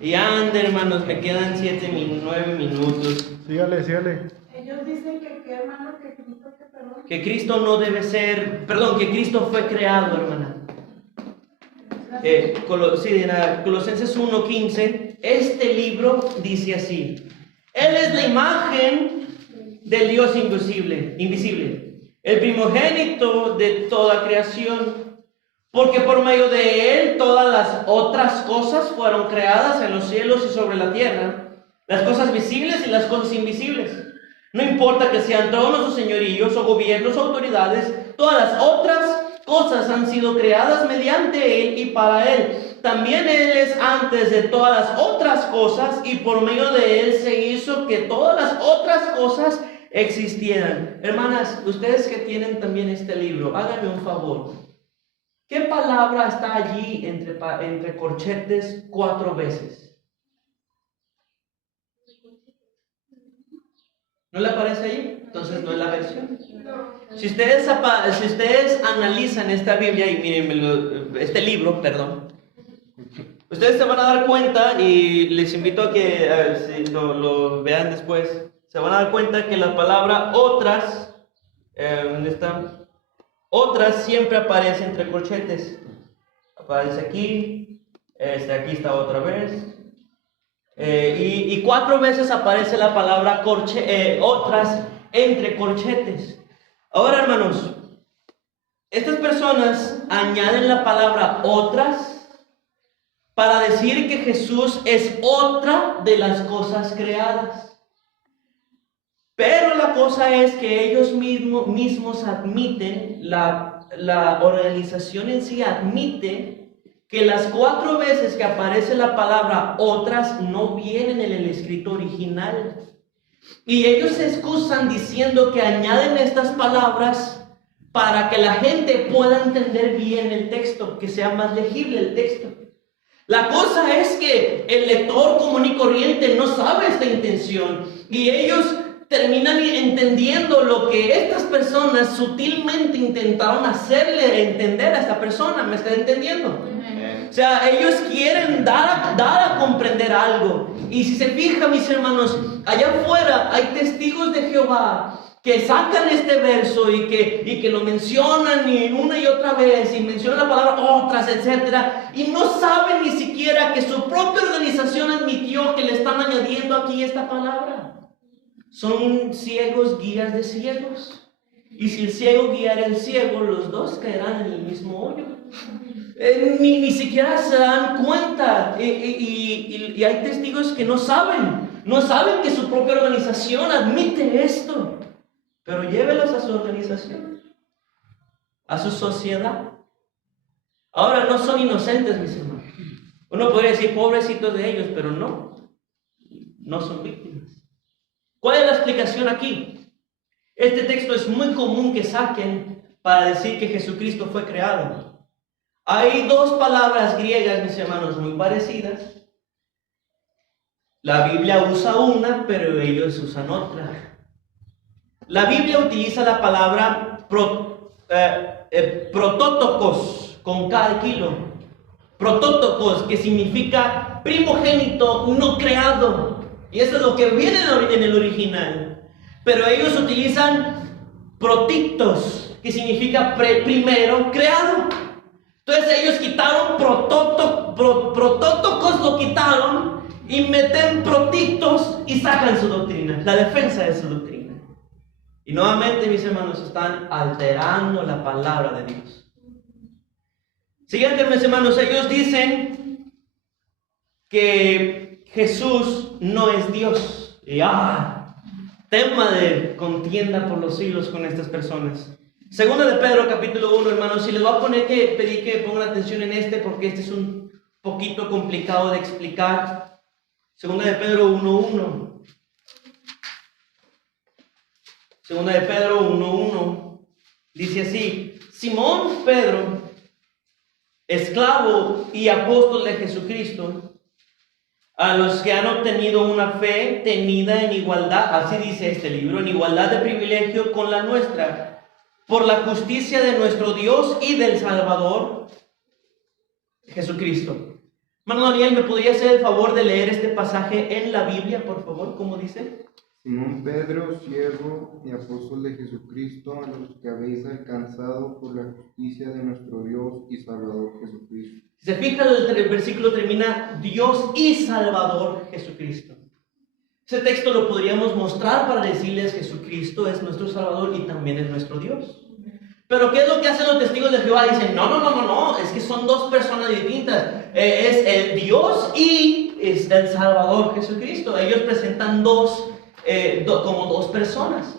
Y ande, hermanos, me quedan 9 minutos. Sígale. Ellos dicen que hermano, que Cristo, perdón. Que Cristo no debe ser, que Cristo fue creado, hermana. Colosenses 1:15. Este libro dice así: Él es la imagen del Dios invisible, el primogénito de toda creación. Porque por medio de Él todas las otras cosas fueron creadas en los cielos y sobre la tierra, las cosas visibles y las cosas invisibles. No importa que sean tronos o señoríos o gobiernos o autoridades, todas las otras cosas han sido creadas mediante Él y para Él. También Él es antes de todas las otras cosas y por medio de Él se hizo que todas las otras cosas existieran. Hermanas, ustedes que tienen también este libro, háganme un favor. ¿Qué palabra está allí entre corchetes 4 veces? ¿No le aparece ahí? Entonces no es la versión. Si ustedes analizan esta Biblia y miren este libro, ustedes se van a dar cuenta, y les invito a que si lo vean después, se van a dar cuenta que la palabra otras, ¿dónde está? Otras siempre aparece entre corchetes. Aparece aquí, aquí está otra vez. Y 4 veces aparece la palabra otras entre corchetes. Ahora, hermanos, estas personas añaden la palabra otras para decir que Jesús es otra de las cosas creadas. Pero la cosa es que ellos mismos admiten, la organización en sí admite que las 4 veces que aparece la palabra otras no vienen en el escrito original. Y ellos se excusan diciendo que añaden estas palabras para que la gente pueda entender bien el texto, que sea más legible el texto. La cosa es que el lector común y corriente no sabe esta intención y ellos terminan entendiendo lo que estas personas sutilmente intentaron hacerle entender a esta persona. ¿Me está entendiendo? O sea, ellos quieren dar a comprender algo. Y si se fijan, mis hermanos, allá afuera hay testigos de Jehová que sacan este verso y que lo mencionan una y otra vez, y mencionan la palabra otras, etcétera, y no saben ni siquiera que su propia organización admitió que le están añadiendo aquí esta palabra. Son ciegos guías de ciegos. Y si el ciego guiara al ciego, los dos caerán en el mismo hoyo. Ni siquiera se dan cuenta. Y hay testigos que no saben que su propia organización admite esto. Pero llévelos a su organización, a su sociedad. Ahora, no son inocentes, mis hermanos. Uno podría decir pobrecitos de ellos, pero no son víctimas. ¿Cuál es la explicación aquí? Este texto es muy común que saquen para decir que Jesucristo fue creado. Hay dos palabras griegas, mis hermanos, muy parecidas. La Biblia usa una, pero ellos usan otra. La Biblia utiliza la palabra protótokos, con cada kilo. Protótokos, que significa primogénito no creado. Y eso es lo que viene en el original. Pero ellos utilizan protictos, que significa primero creado. Entonces ellos quitaron protótokos, lo quitaron y meten protictos y sacan su doctrina, la defensa de su doctrina. Y nuevamente, mis hermanos, están alterando la palabra de Dios. Siguiente, mis hermanos, ellos dicen que Jesús no es Dios. Y tema de contienda por los siglos con estas personas. Segunda de Pedro, capítulo 1, hermanos, y les voy a pedir que pongan atención en porque este es un poquito complicado de explicar. Segunda de Pedro 1:1. Segunda de Pedro 1:1 dice así: Simón Pedro, esclavo y apóstol de Jesucristo, a los que han obtenido una fe tenida en igualdad, así dice este libro, en igualdad de privilegio con la nuestra, por la justicia de nuestro Dios y del Salvador Jesucristo. Hermano Daniel, ¿me podría hacer el favor de leer este pasaje en la Biblia, por favor? ¿Cómo dice? Simón Pedro, siervo y apóstol de Jesucristo, a los que habéis alcanzado por la justicia de nuestro Dios y Salvador Jesucristo. Si se fijan, el versículo termina Dios y Salvador Jesucristo. Ese texto lo podríamos mostrar para decirles Jesucristo es nuestro Salvador y también es nuestro Dios. Pero ¿qué es lo que hacen los testigos de Jehová? Dicen, no, es que son dos personas distintas. Es el Dios y es el Salvador Jesucristo. Ellos presentan como dos personas.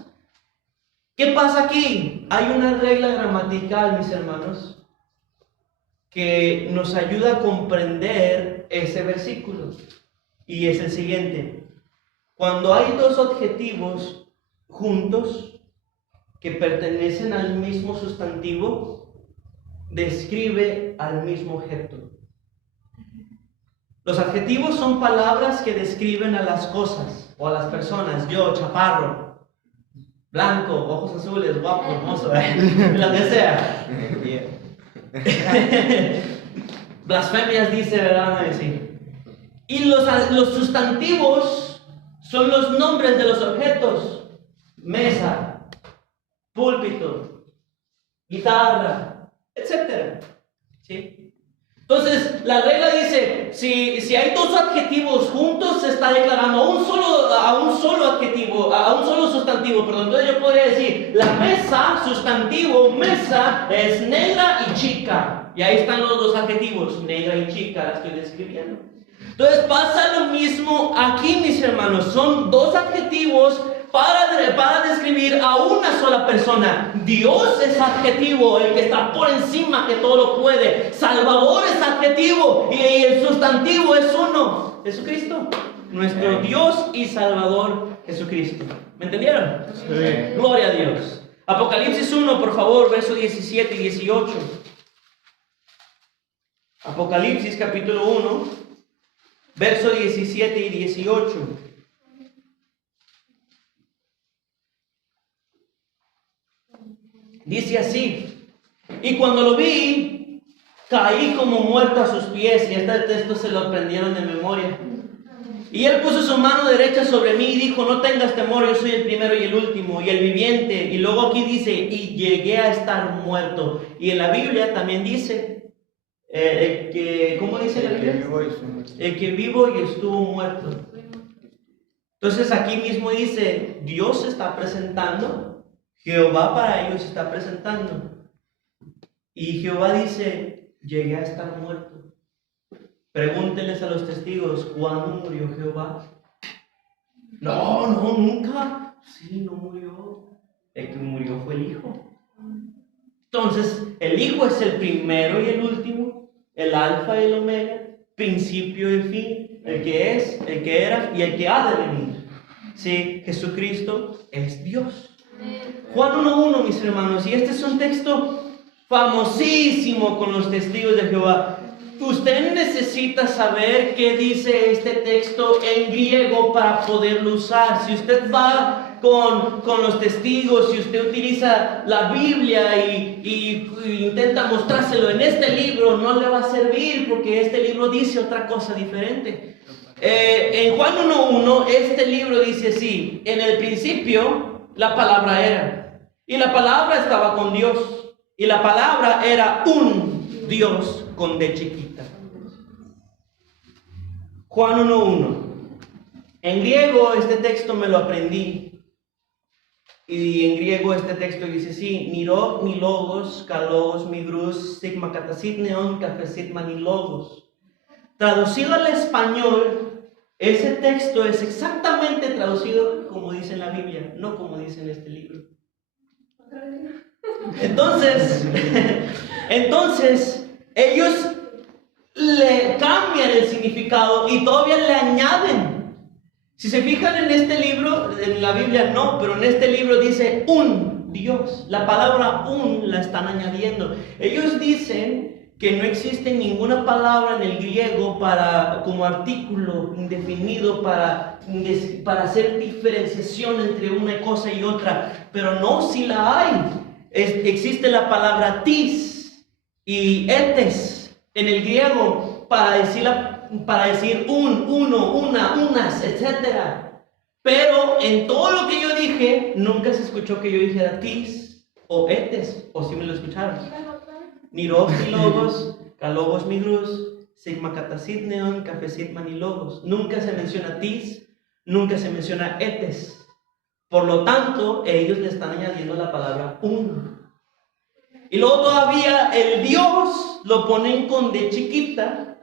¿Qué pasa aquí? Hay una regla gramatical, mis hermanos, que nos ayuda a comprender ese versículo. Y es el siguiente. Cuando hay dos adjetivos juntos que pertenecen al mismo sustantivo, describe al mismo objeto. Los adjetivos son palabras que describen a las cosas o a las personas. Yo, chaparro, blanco, ojos azules, guapo, hermoso, lo que sea. Blasfemias dice, ¿verdad? Sí. Y los sustantivos son los nombres de los objetos. Mesa, púlpito, guitarra, etc. ¿Sí? Entonces, la regla dice, si hay dos adjetivos juntos, se está declarando a un solo adjetivo, a un solo sustantivo, perdón. Entonces yo podría decir, la mesa, sustantivo, mesa, es negra y chica. Y ahí están los dos adjetivos, negra y chica, la estoy describiendo. Entonces pasa lo mismo aquí, mis hermanos. Son dos adjetivos para describir a una sola persona. Dios es adjetivo, el que está por encima, que todo lo puede. Salvador es adjetivo y el sustantivo es uno, Jesucristo. Nuestro Dios y Salvador Jesucristo. ¿Me entendieron? Sí. Gloria a Dios. Apocalipsis 1, por favor, versos 17 y 18. Apocalipsis capítulo 1, versos 17 y 18. Dice así: y cuando lo vi, caí como muerto a sus pies. Y este texto se lo aprendieron de memoria. Y él puso su mano derecha sobre mí y dijo: no tengas temor, yo soy el primero y el último y el viviente. Y luego aquí dice: y llegué a estar muerto. Y en la Biblia también dice, ¿cómo dice la Biblia? El que vivo y estuvo muerto. Entonces aquí mismo dice, Dios se está presentando, Jehová para ellos se está presentando. Y Jehová dice, llegué a estar muerto. Pregúntenles a los testigos, ¿cuándo murió Jehová? No, nunca. Sí, no murió. El que murió fue el Hijo. Entonces, el Hijo es el primero y el último, el alfa y el omega, principio y fin, el que es, el que era y el que ha de venir. Sí, Jesucristo es Dios. Juan 1:1, mis hermanos, y este es un texto famosísimo con los testigos de Jehová. Usted necesita saber qué dice este texto en griego para poderlo usar. Si usted va con los testigos, si usted utiliza la Biblia y intenta mostrárselo en este libro, no le va a servir porque este libro dice otra cosa diferente. En Juan 1:1, este libro dice así: en el principio la palabra era, y la palabra estaba con Dios, y la palabra era un Dios con D chiquita. Juan 1:1. En griego este texto me lo aprendí. Y en griego este texto dice así: Niro, ni logos, kalogos, migrus, sigma katasit neon, cafesit manilogos. Traducido al español, ese texto es exactamente traducido como dice en la Biblia, no como dice en este libro. Entonces ellos le cambian el significado y todavía le añaden. Si se fijan en este libro, en la Biblia no, pero en este libro dice un Dios. La palabra un la están añadiendo. Ellos dicen que no existe ninguna palabra en el griego como artículo indefinido para hacer diferenciación entre una cosa y otra, pero no, si la hay. Existe la palabra tis y etes en el griego para decir un, uno, una, unas, etc. Pero en todo lo que yo dije, nunca se escuchó que yo dijera tis o etes, o si me lo escucharon. Niros y logos, kalogos migrus, sigma katasit neon, cafesit manilogos. Nunca se menciona tis, nunca se menciona etes. Por lo tanto, ellos le están añadiendo la palabra un. Y luego todavía el Dios lo ponen con D chiquita,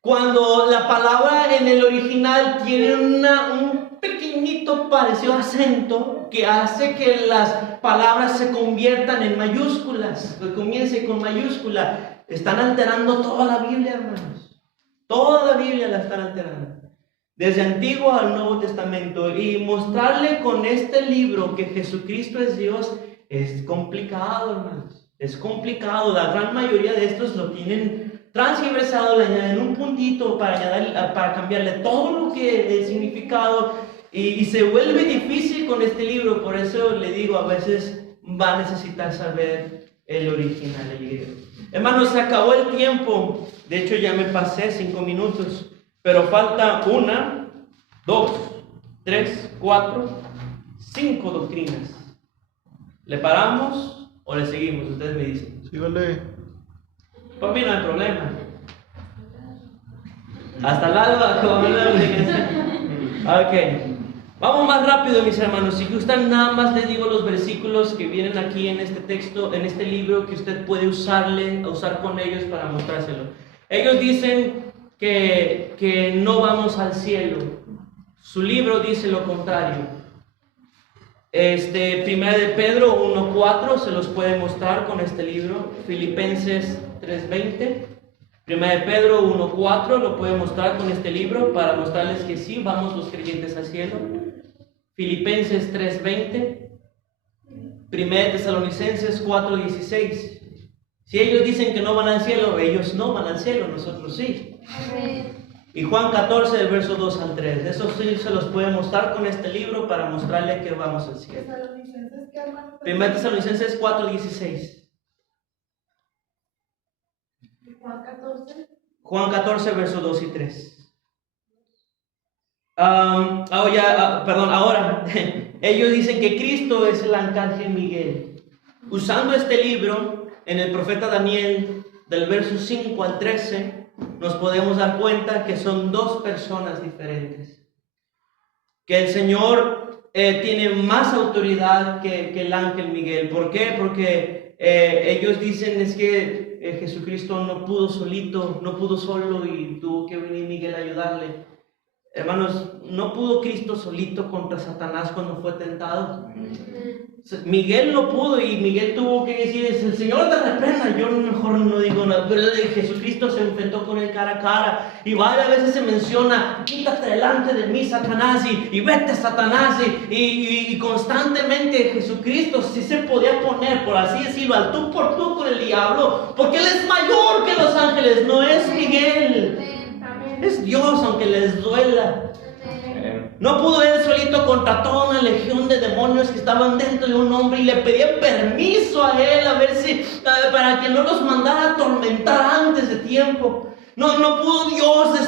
cuando la palabra en el original tiene un pequeñito parecido acento que hace que las palabras se conviertan en mayúsculas, que comience con mayúscula. Están alterando toda la Biblia, hermanos. Toda la Biblia la están alterando, desde Antiguo al Nuevo Testamento. Y mostrarle con este libro que Jesucristo es Dios es complicado, hermanos. Es complicado. La gran mayoría de estos lo tienen transversado, le añaden un puntito para cambiarle todo lo que el significado, y se vuelve difícil con este libro. Por eso le digo, a veces va a necesitar saber el original, el griego. Hermanos, se acabó el tiempo. De hecho, ya me pasé 5 minutos, pero falta 1, 2, 3, 4, 5 doctrinas. ¿Le paramos o le seguimos? Ustedes me dicen. Sígale. Por mí no hay problema. Hasta el alba, como la obligación. Ok. Vamos más rápido, mis hermanos. Si gustan, nada más les digo los versículos que vienen aquí en este texto, en este libro, que usted puede usar con ellos para mostrárselo. Ellos dicen que no vamos al cielo. Su libro dice lo contrario. Primera de Pedro 1:4 se los puede mostrar con este libro. Filipenses 3:20. Primera de Pedro 1:4 lo puede mostrar con este libro para mostrarles que sí vamos los creyentes al cielo. Filipenses 3:20. Primera de Tesalonicenses 4:16. Si ellos dicen que no van al cielo, ellos no van al cielo, nosotros sí. Y Juan 14, del verso 2 al 3. Eso sí se los puede mostrar con este libro para mostrarle que vamos al cielo. Primera de Tesalonicenses 4:16. Juan 14, verso 2 y 3. Ahora, ellos dicen que Cristo es el arcángel Miguel. Usando este libro, en el profeta Daniel, del verso 5 al 13, nos podemos dar cuenta que son dos personas diferentes. Que el Señor tiene más autoridad que el ángel Miguel. ¿Por qué? Porque ellos dicen es que Jesucristo no pudo solito, no pudo solo y tuvo que venir Miguel a ayudarle. Hermanos, no pudo Cristo solito contra Satanás cuando fue tentado. Miguel no pudo y Miguel tuvo que decir, el Señor te reprenda. Yo mejor no digo nada, pero Jesucristo se enfrentó con él cara a cara. Y varias veces se menciona, quítate delante de mí, Satanás, y vete, Satanás. Y constantemente Jesucristo sí se podía poner, por así decirlo, al tú por tú con el diablo, porque Él es mayor que los ángeles, no es Miguel. Es Dios, aunque les duela. No pudo él solito contra toda una legión de demonios que estaban dentro de un hombre y le pedían permiso a él a ver si para que no los mandara a atormentar antes de tiempo. No pudo Dios,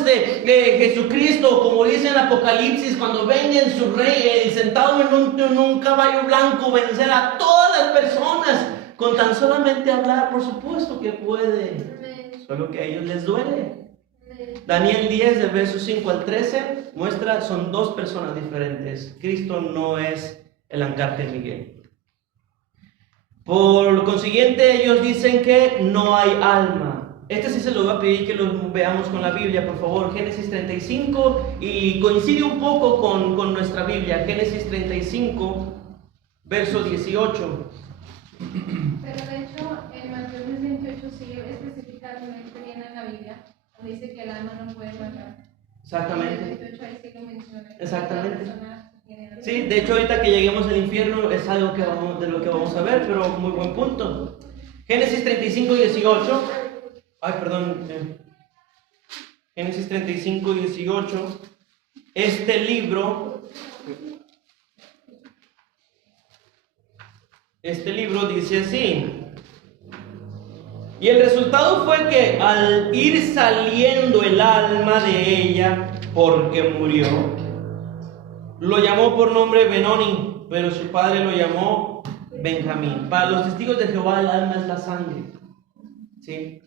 Jesucristo, como dice en Apocalipsis, cuando venga en su rey, sentado en un caballo blanco, vencer a todas las personas con tan solamente hablar. Por supuesto que puede, solo que a ellos les duele. Daniel 10, del verso 5 al 13, muestra, son dos personas diferentes. Cristo no es el arcángel Miguel. Por consiguiente, ellos dicen que no hay alma. Este sí se lo voy a pedir que lo veamos con la Biblia, por favor. Génesis 35, y coincide un poco con nuestra Biblia. Génesis 35, verso 18. Pero de hecho, en Mateo 28 sí específicamente viene en la Biblia. Dice que el alma no puede matar. Exactamente. Ahí sí lo menciona. Exactamente. Sí, de hecho ahorita que lleguemos al infierno es algo de lo que vamos a ver, pero muy buen punto. Génesis 35, 18. Ay, perdón. Génesis 35, 18. Este libro dice así. Y el resultado fue que al ir saliendo el alma de ella, porque murió, lo llamó por nombre Benoni, pero su padre lo llamó Benjamín. Para los testigos de Jehová el alma es la sangre, ¿sí?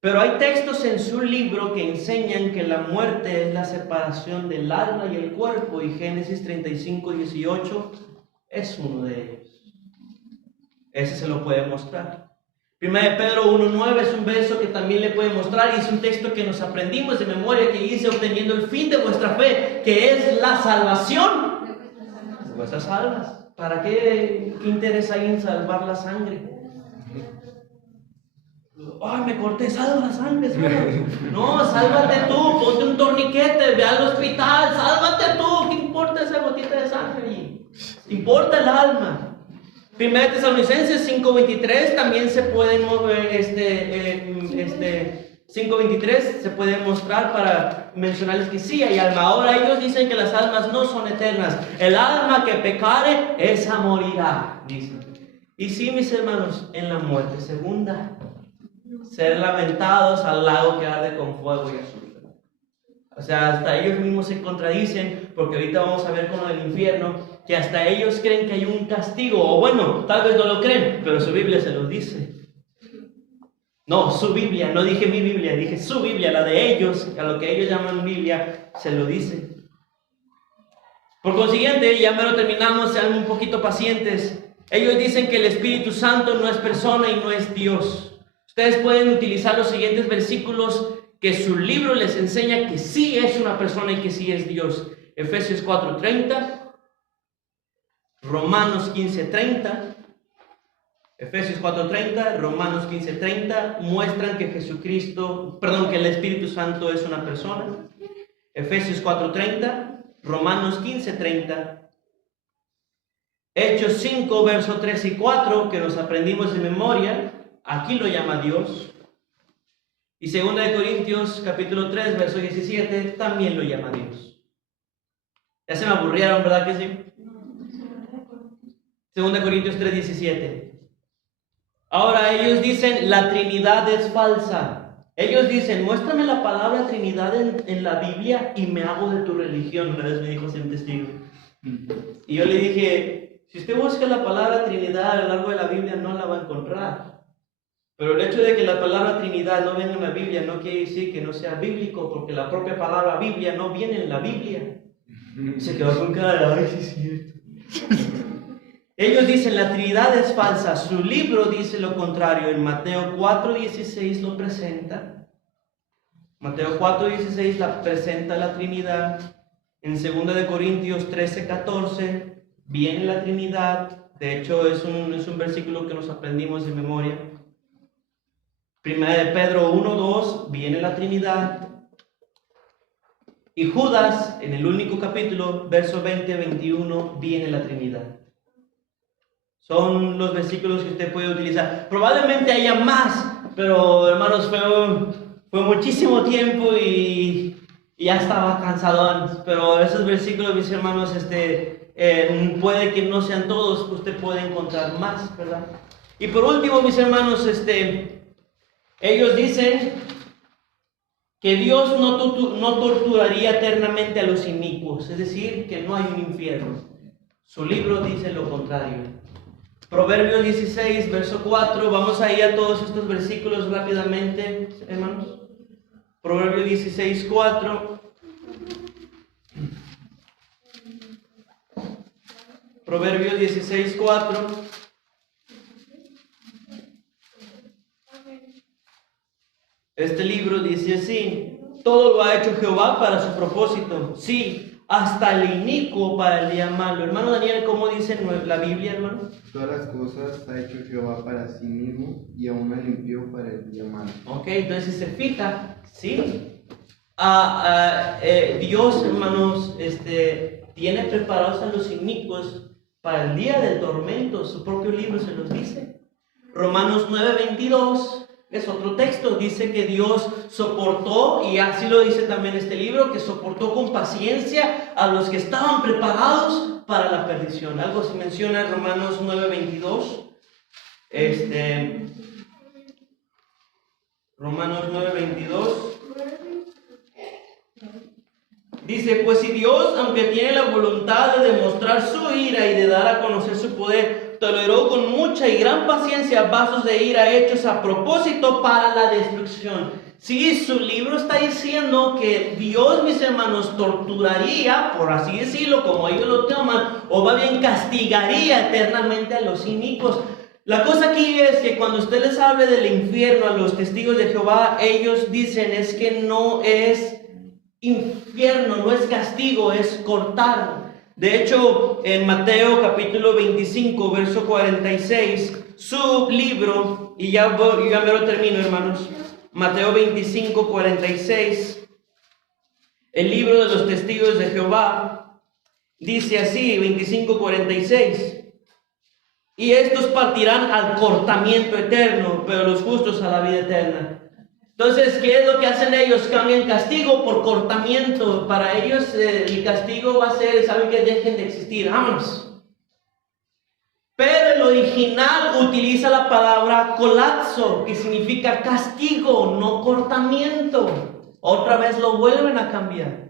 Pero hay textos en su libro que enseñan que la muerte es la separación del alma y el cuerpo, y Génesis 35, 18 es uno de ellos. Ese se lo puede mostrar. 1 Pedro 1:9 es un verso que también le puede mostrar, y es un texto que nos aprendimos de memoria, que dice: obteniendo el fin de vuestra fe, que es la salvación de vuestras almas. ¿Para qué interés hay en salvar la sangre? Ay, me corté, salva la sangre. No, sálvate tú, ponte un torniquete, ve al hospital, sálvate tú. ¿Qué importa esa gotita de sangre allí? Importa el alma. 1 Tesalonicenses 5:23 también se puede mover, 5:23 se puede mostrar para mencionarles que sí hay alma. Ahora ellos dicen que las almas no son eternas. El alma que pecare, esa morirá, dicen. Y sí, mis hermanos, en la muerte segunda, ser lamentados al lago que arde con fuego y azufre. O sea, hasta ellos mismos se contradicen, porque ahorita vamos a ver con el infierno, que hasta ellos creen que hay un castigo, o bueno, tal vez no lo creen, pero su Biblia se los dice. No, su Biblia, no dije mi Biblia, dije su Biblia, la de ellos, a lo que ellos llaman Biblia, se lo dice. Por consiguiente, ya me lo terminamos, sean un poquito pacientes. Ellos dicen que el Espíritu Santo no es persona y no es Dios. Ustedes pueden utilizar los siguientes versículos que su libro les enseña que sí es una persona y que sí es Dios. Efesios 4:30, Romanos 15:30, Efesios 4:30, Romanos 15:30 muestran que que el Espíritu Santo es una persona. Efesios 4:30, Romanos 15:30, Hechos 5, versos 3 y 4, que nos aprendimos de memoria, aquí lo llama Dios. Y 2 Corintios capítulo 3, verso 17, también lo llama Dios. Ya se me aburrieron, ¿verdad que sí? 2 Corintios 3, 17. Ahora ellos dicen, la Trinidad es falsa. Ellos dicen, muéstrame la palabra Trinidad en la Biblia y me hago de tu religión. Una vez me dijo un testigo. Y yo le dije, si usted busca la palabra Trinidad a lo largo de la Biblia, no la va a encontrar. Pero el hecho de que la palabra Trinidad no venga en la Biblia no quiere decir que no sea bíblico, porque la propia palabra Biblia no viene en la Biblia. Se quedó con cara de, ay, sí es cierto. Ellos dicen la Trinidad es falsa. Su libro dice lo contrario. En Mateo 4:16 lo presenta. Mateo 4:16 la presenta la Trinidad. En 2 de Corintios 13:14 viene la Trinidad. De hecho, es un versículo que nos aprendimos de memoria. Primera de Pedro 1:2 viene la Trinidad. Y Judas, en el único capítulo, verso 20-21, viene la Trinidad. Son los versículos que usted puede utilizar. Probablemente haya más, pero hermanos, fue muchísimo tiempo y ya estaba cansado. Pero esos versículos, mis hermanos, puede que no sean todos, usted puede encontrar más, ¿verdad? Y por último, mis hermanos, ellos dicen que Dios no torturaría eternamente a los inicuos, es decir, que no hay un infierno. Su libro dice lo contrario. Proverbios 16, verso 4, vamos a ir a todos estos versículos rápidamente, hermanos. Proverbios 16, 4. Proverbios 16, 4. Este libro dice así: todo lo ha hecho Jehová para su propósito, sí, hasta el inicuo para el día malo. Hermano Daniel, ¿cómo dice la Biblia, hermano? Todas las cosas ha hecho Jehová para sí mismo, y aún me limpió para el día malo. Ok, entonces se fija, ¿sí? Dios, hermanos, tiene preparados a los inicuos para el día del tormento. Su propio libro se los dice. Romanos 9:22 es otro texto. Dice que Dios soportó, y así lo dice también este libro, que soportó con paciencia a los que estaban preparados para la perdición. Algo se menciona en Romanos 9:22. Romanos 9:22. Dice: pues si Dios, aunque tiene la voluntad de demostrar su ira y de dar a conocer su poder, toleró con mucha y gran paciencia vasos de ira hechos a propósito para la destrucción. Sí, su libro está diciendo que Dios, mis hermanos, torturaría, por así decirlo, como ellos lo toman, o más bien castigaría eternamente a los inicuos. La cosa aquí es que cuando usted les hable del infierno a los testigos de Jehová, ellos dicen es que no es infierno, no es castigo, es cortar. De hecho, en Mateo capítulo 25, verso 46, su libro, y ya me lo termino, hermanos. Mateo 25, 46, el libro de los testigos de Jehová, dice así, 25, 46. Y estos partirán al cortamiento eterno, pero los justos a la vida eterna. Entonces, ¿qué es lo que hacen ellos? Cambian castigo por cortamiento. Para ellos el castigo va a ser, ¿saben qué? Dejen de existir, vámonos. Pero el original utiliza la palabra colapso, que significa castigo, no cortamiento. Otra vez lo vuelven a cambiar.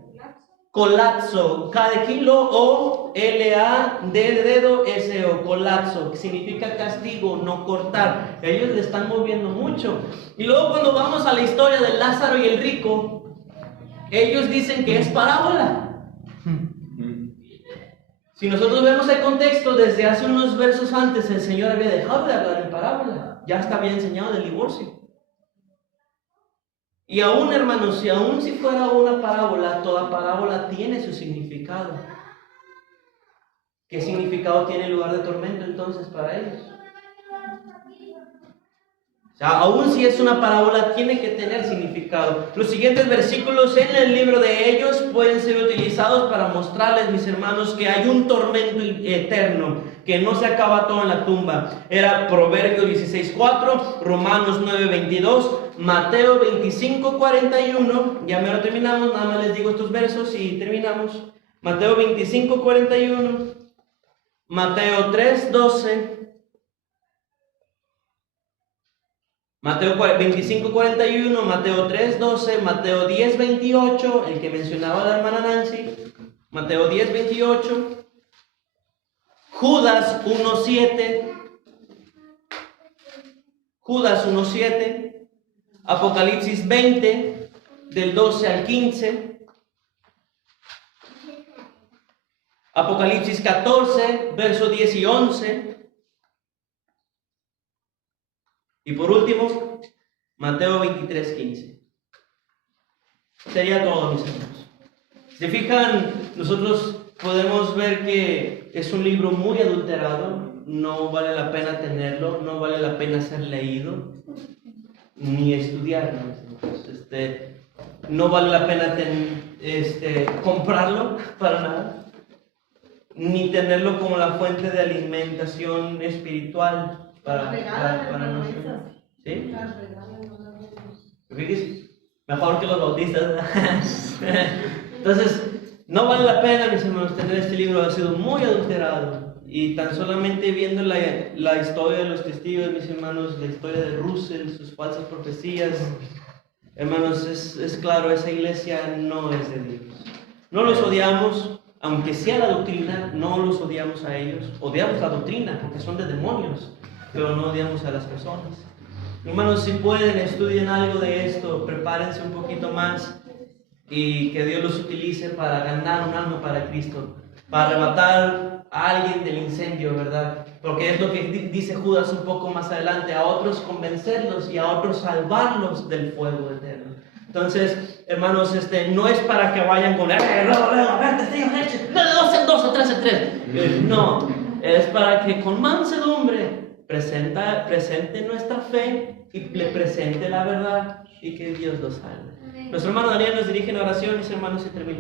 Colapso, K de kilo, O, L-A-D de dedo, S-O, colapso, que significa castigo, no cortar. Ellos le están moviendo mucho. Y luego cuando vamos a la historia de Lázaro y el rico, ellos dicen que es parábola. Si nosotros vemos el contexto, desde hace unos versos antes el Señor había dejado de hablar en parábola. Ya hasta había enseñado del divorcio. Y aún, hermanos, si fuera una parábola, toda parábola tiene su significado. ¿Qué significado tiene el lugar de tormento entonces para ellos? O sea, aún si es una parábola, tiene que tener significado. Los siguientes versículos en el libro de ellos pueden ser utilizados para mostrarles, mis hermanos, que hay un tormento eterno, que no se acaba todo en la tumba. Era Proverbios 16:4, Romanos 9:22, Mateo 25:41. Ya me lo terminamos, nada más les digo estos versos y terminamos. Mateo 25:41, Mateo 3:12, Mateo 25:41, Mateo 3:12, Mateo 10:28, el que mencionaba la hermana Nancy, Mateo 10:28, Judas 1:7, Judas 1:7, Apocalipsis 20, del 12 al 15, Apocalipsis 14, versos 10 y 11, y por último, Mateo 23:15. Sería todo, mis hermanos. Si se fijan, nosotros podemos ver que es un libro muy adulterado, no vale la pena tenerlo, no vale la pena ser leído, ni estudiarlo, mis hermanos. No vale la pena comprarlo para nada, ni tenerlo como la fuente de alimentación espiritual para nosotros. ¿Sí? Fíjese, mejor que los bautistas. Entonces, no vale la pena, mis hermanos, tener este libro. Ha sido muy adulterado. Y tan solamente viendo la historia de los testigos, mis hermanos, la historia de Russell, sus falsas profecías, hermanos, es claro, esa iglesia no es de Dios. No los odiamos, aunque sea la doctrina, no los odiamos a ellos. Odiamos la doctrina porque son de demonios, pero no odiamos a las personas. Hermanos, si pueden, estudien algo de esto, prepárense un poquito más y que Dios los utilice para ganar un alma para Cristo, para arrebatar a alguien del incendio, ¿verdad? Porque es lo que dice Judas un poco más adelante, a otros convencerlos y a otros salvarlos del fuego eterno. Entonces, hermanos, no es para que vayan con dos o tres en tres. No, es para que con mansedumbre presente nuestra fe y le presente la verdad y que Dios los salve. Nuestro hermano Daniel nos dirige en oración, mis hermanos, y terminamos.